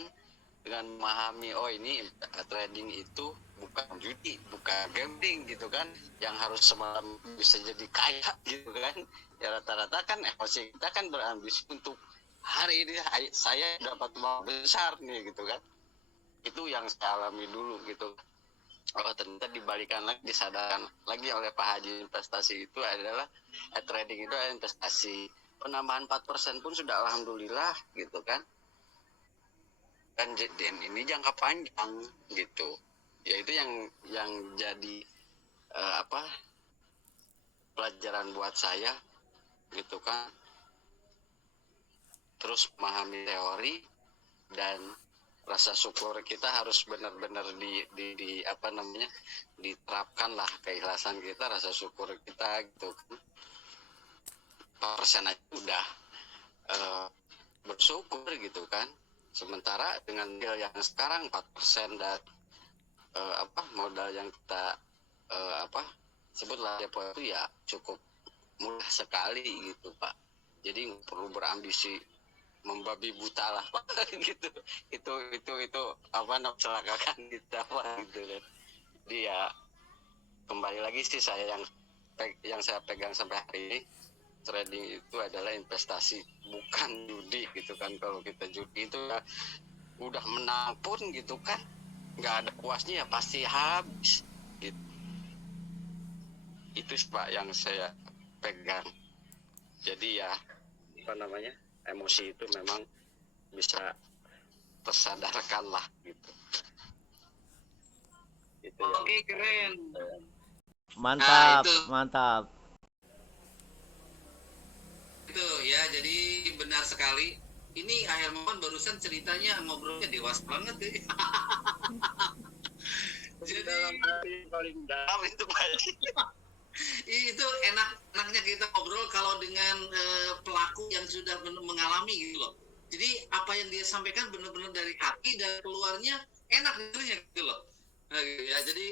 dengan memahami ini trading itu bukan judi, bukan gambling gitu kan, yang harus semalam bisa jadi kaya gitu kan. Ya rata-rata kan emosi kita kan berambisi untuk hari ini saya dapat uang besar nih gitu kan. Itu yang saya alami dulu gitu. Ternyata dibalikan lagi, disadarkan lagi oleh Pak Haji, investasi itu adalah trading itu adalah investasi. Penambahan 4% pun sudah alhamdulillah gitu kan. Dan ini jangka panjang gitu, ya itu yang jadi pelajaran buat saya gitu kan. Terus memahami teori dan rasa syukur kita harus benar-benar diterapkan lah, keikhlasan kita, rasa syukur kita gitu kan. Persen aja udah bersyukur gitu kan. Sementara dengan deal yang sekarang 4% dan modal yang kita sebutlah depo itu ya cukup mudah sekali gitu Pak. Jadi nggak perlu berambisi membabi buta lah Pak. Gitu. Itu celakakan kita Pak gitu kan. Jadi ya kembali lagi sih saya yang saya pegang sampai hari ini, trading itu adalah investasi, bukan judi gitu kan. Kalau kita judi itu ya udah menang pun gitu kan, nggak ada puasnya ya pasti habis gitu. Itu Pak yang saya pegang. Jadi ya emosi itu memang bisa tersadarkan lah gitu. Itu Oke, keren. Mantap, itu. mantap. Itu ya, jadi benar sekali. Ini Akhir Mawan barusan ceritanya ngobrolnya dewasa banget ya. Jadi paling dalam itu Pak. Itu enaknya kita ngobrol kalau dengan pelaku yang sudah mengalami gitu loh. Jadi apa yang dia sampaikan benar-benar dari hati dan keluarnya enak dengernya gitu loh. Nah, gitu ya. Jadi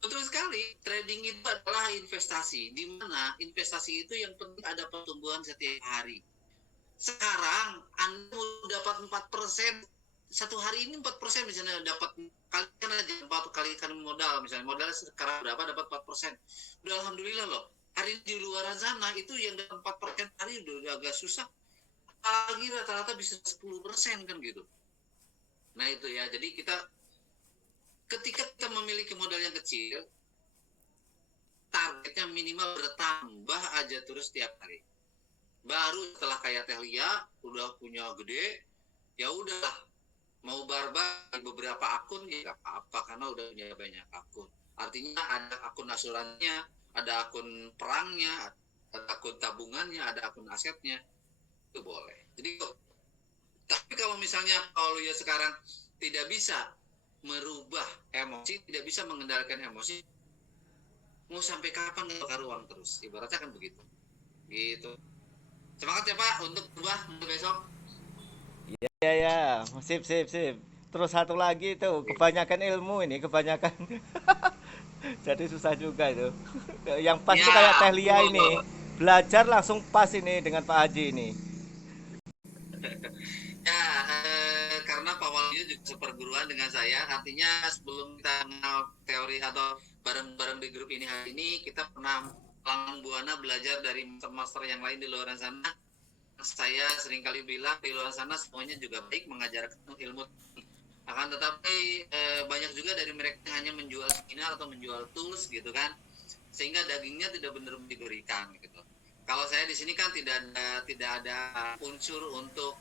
betul sekali, trading itu adalah investasi, di mana investasi itu yang penting ada pertumbuhan setiap hari. Sekarang Anda mau dapat 4%, satu hari ini 4% misalnya dapat, kalikan aja 4 kalikan modal, misalnya modal sekarang berapa dapat 4%. Udah alhamdulillah loh. Hari ini di luar sana itu yang dapat 4% hari udah agak susah. Apalagi rata-rata bisa 10% kan gitu. Nah itu ya, jadi ketika kita memiliki modal yang kecil, targetnya minimal bertambah aja terus tiap hari. Baru setelah kayak Teh Lia udah punya gede, ya udahlah mau barbar beberapa akun ya nggak apa-apa karena udah punya banyak akun. Artinya ada akun asuransinya, ada akun perangnya, ada akun tabungannya, ada akun asetnya, itu boleh. Jadi tapi kalau misalnya kalau ya sekarang tidak bisa merubah emosi, tidak bisa mengendalikan emosi, mau sampai kapan bakar uang terus? Ibaratnya kan begitu. Gitu. Semangat ya Pak untuk berubah untuk besok. Ya ya, sip sip sip. Terus satu lagi tuh, kebanyakan ilmu ini, kebanyakan. Jadi susah juga itu. Yang pas itu kayak Teh Lia ini. Belajar langsung pas ini dengan Pak Haji ini. Ya, karena Pak Waluyo juga seperguruan dengan saya, artinya sebelum kita mengenal teori atau bareng-bareng di grup ini hari ini, kita pernah lang buana belajar dari master-master yang lain di luar sana. Saya seringkali bilang di luar sana semuanya juga baik mengajarkan ilmu, akan tetapi banyak juga dari mereka yang hanya menjual seminar atau menjual tools gitu kan, sehingga dagingnya tidak benar-benar diberikan gitu. Kalau saya di sini kan tidak ada unsur untuk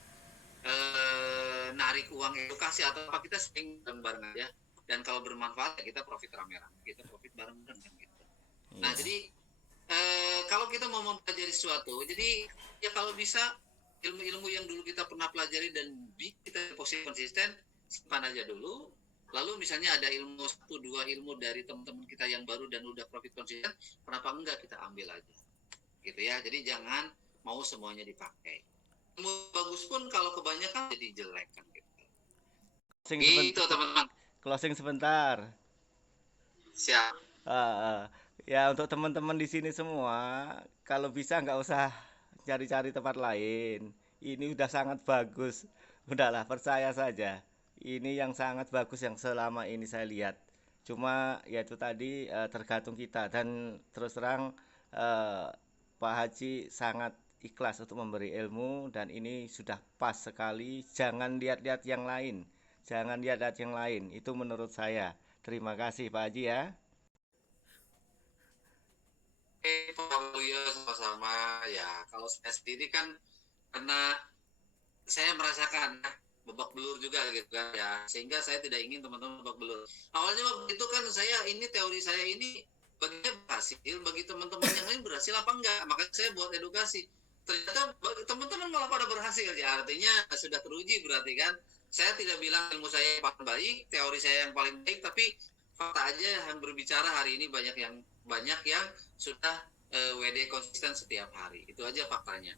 narik uang edukasi atau apa, kita sering bareng aja, dan kalau bermanfaat ya kita profit rame-rame, kita profit bareng-bareng kan gitu. Nah jadi kalau kita mau mempelajari sesuatu, jadi ya kalau bisa ilmu-ilmu yang dulu kita pernah pelajari dan kita posisi konsisten, simpan aja dulu. Lalu misalnya ada ilmu 1-2 ilmu dari teman-teman kita yang baru dan udah profit konsisten, kenapa enggak kita ambil aja gitu ya. Jadi jangan mau semuanya dipakai. Ilmu bagus pun kalau kebanyakan jadi jelek kan gitu. Gitu teman-teman. Closing sebentar. Siap. Ya untuk teman-teman di sini semua, kalau bisa nggak usah cari-cari tempat lain. Ini udah sangat bagus. Udahlah, percaya saja. Ini yang sangat bagus yang selama ini saya lihat. Cuma ya itu tadi tergantung kita, dan terus terang Pak Haji sangat ikhlas untuk memberi ilmu, dan ini sudah pas sekali. Jangan lihat-lihat yang lain. Jangan lihat-lihat yang lain. Itu menurut saya. Terima kasih Pak Haji ya. Pak Waluyo sama-sama ya. Kalau saya sendiri kan karena saya merasakan babak belur juga gitu kan ya, sehingga saya tidak ingin teman-teman babak belur. Awalnya waktu itu kan saya ini teori saya ini baginya berhasil, bagi teman-teman yang lain berhasil apa enggak, makanya saya buat edukasi. Ternyata teman-teman malah pada berhasil ya, artinya sudah teruji berarti kan. Saya tidak bilang ilmu saya yang paling baik, teori saya yang paling baik, tapi fakta aja yang berbicara hari ini banyak yang sudah WD konsisten setiap hari. Itu aja faktanya.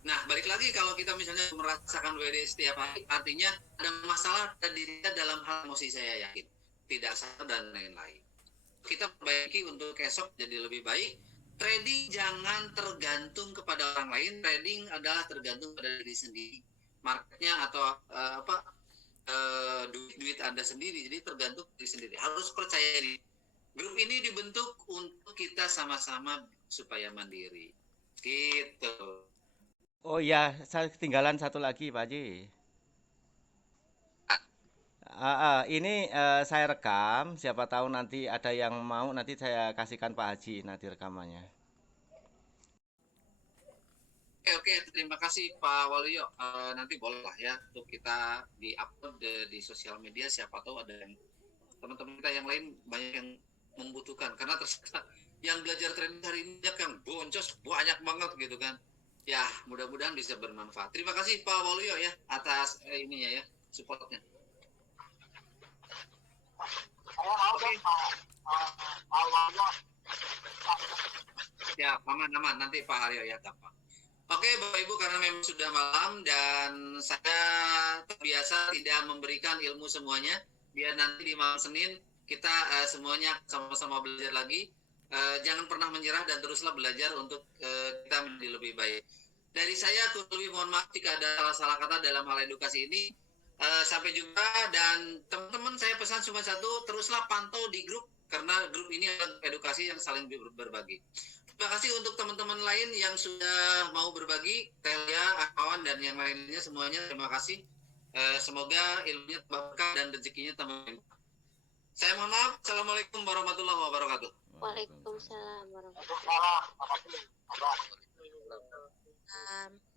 Nah, balik lagi kalau kita misalnya merasakan WD setiap hari, artinya ada masalah pada diri kita dalam hal emosi, saya yakin. Tidak salah dan lain-lain. Kita perbaiki untuk esok jadi lebih baik. Trading jangan tergantung kepada orang lain. Trading adalah tergantung pada diri sendiri. Marketnya atau duit Anda sendiri. Jadi tergantung diri sendiri. Harus percaya diri. Grup ini dibentuk untuk kita sama-sama supaya mandiri. Gitu. Oh iya, saya ketinggalan satu lagi Pak Haji. Ini saya rekam, siapa tahu nanti ada yang mau, nanti saya kasihkan Pak Haji nanti rekamannya. Oke, terima kasih Pak Waluyo. Nanti boleh lah ya untuk kita di-upload di sosial media, siapa tahu ada yang teman-teman kita yang lain banyak yang membutuhkan, karena ternyata yang belajar trading hari ini yang boncos banyak banget gitu kan. Ya, mudah-mudahan bisa bermanfaat. Terima kasih Pak Waluyo ya atas ininya ya, supportnya. Saya mau dong Pak Waluyo Ya, aman. Nanti Pak Haryo ya, gampang. Oke, Bapak Ibu, karena memang sudah malam dan saya terbiasa tidak memberikan ilmu semuanya, biar nanti di malam Senin kita semuanya sama-sama belajar lagi. Jangan pernah menyerah dan teruslah belajar untuk kita menjadi lebih baik. Dari saya, aku lebih mohon maaf jika ada salah-salah kata dalam hal edukasi ini. Sampai jumpa, dan teman-teman saya pesan cuma satu, teruslah pantau di grup, karena grup ini adalah edukasi yang saling berbagi. Terima kasih untuk teman-teman lain yang sudah mau berbagi, Telia, Akawan, dan yang lainnya semuanya, terima kasih. Semoga ilmunya tambah berkah dan rezekinya tambah berkah. Saya mohon maaf. Assalamualaikum warahmatullahi wabarakatuh. Waalaikumsalam warahmatullahi Waalaikumsalam warahmatullahi wabarakatuh. wabarakatuh.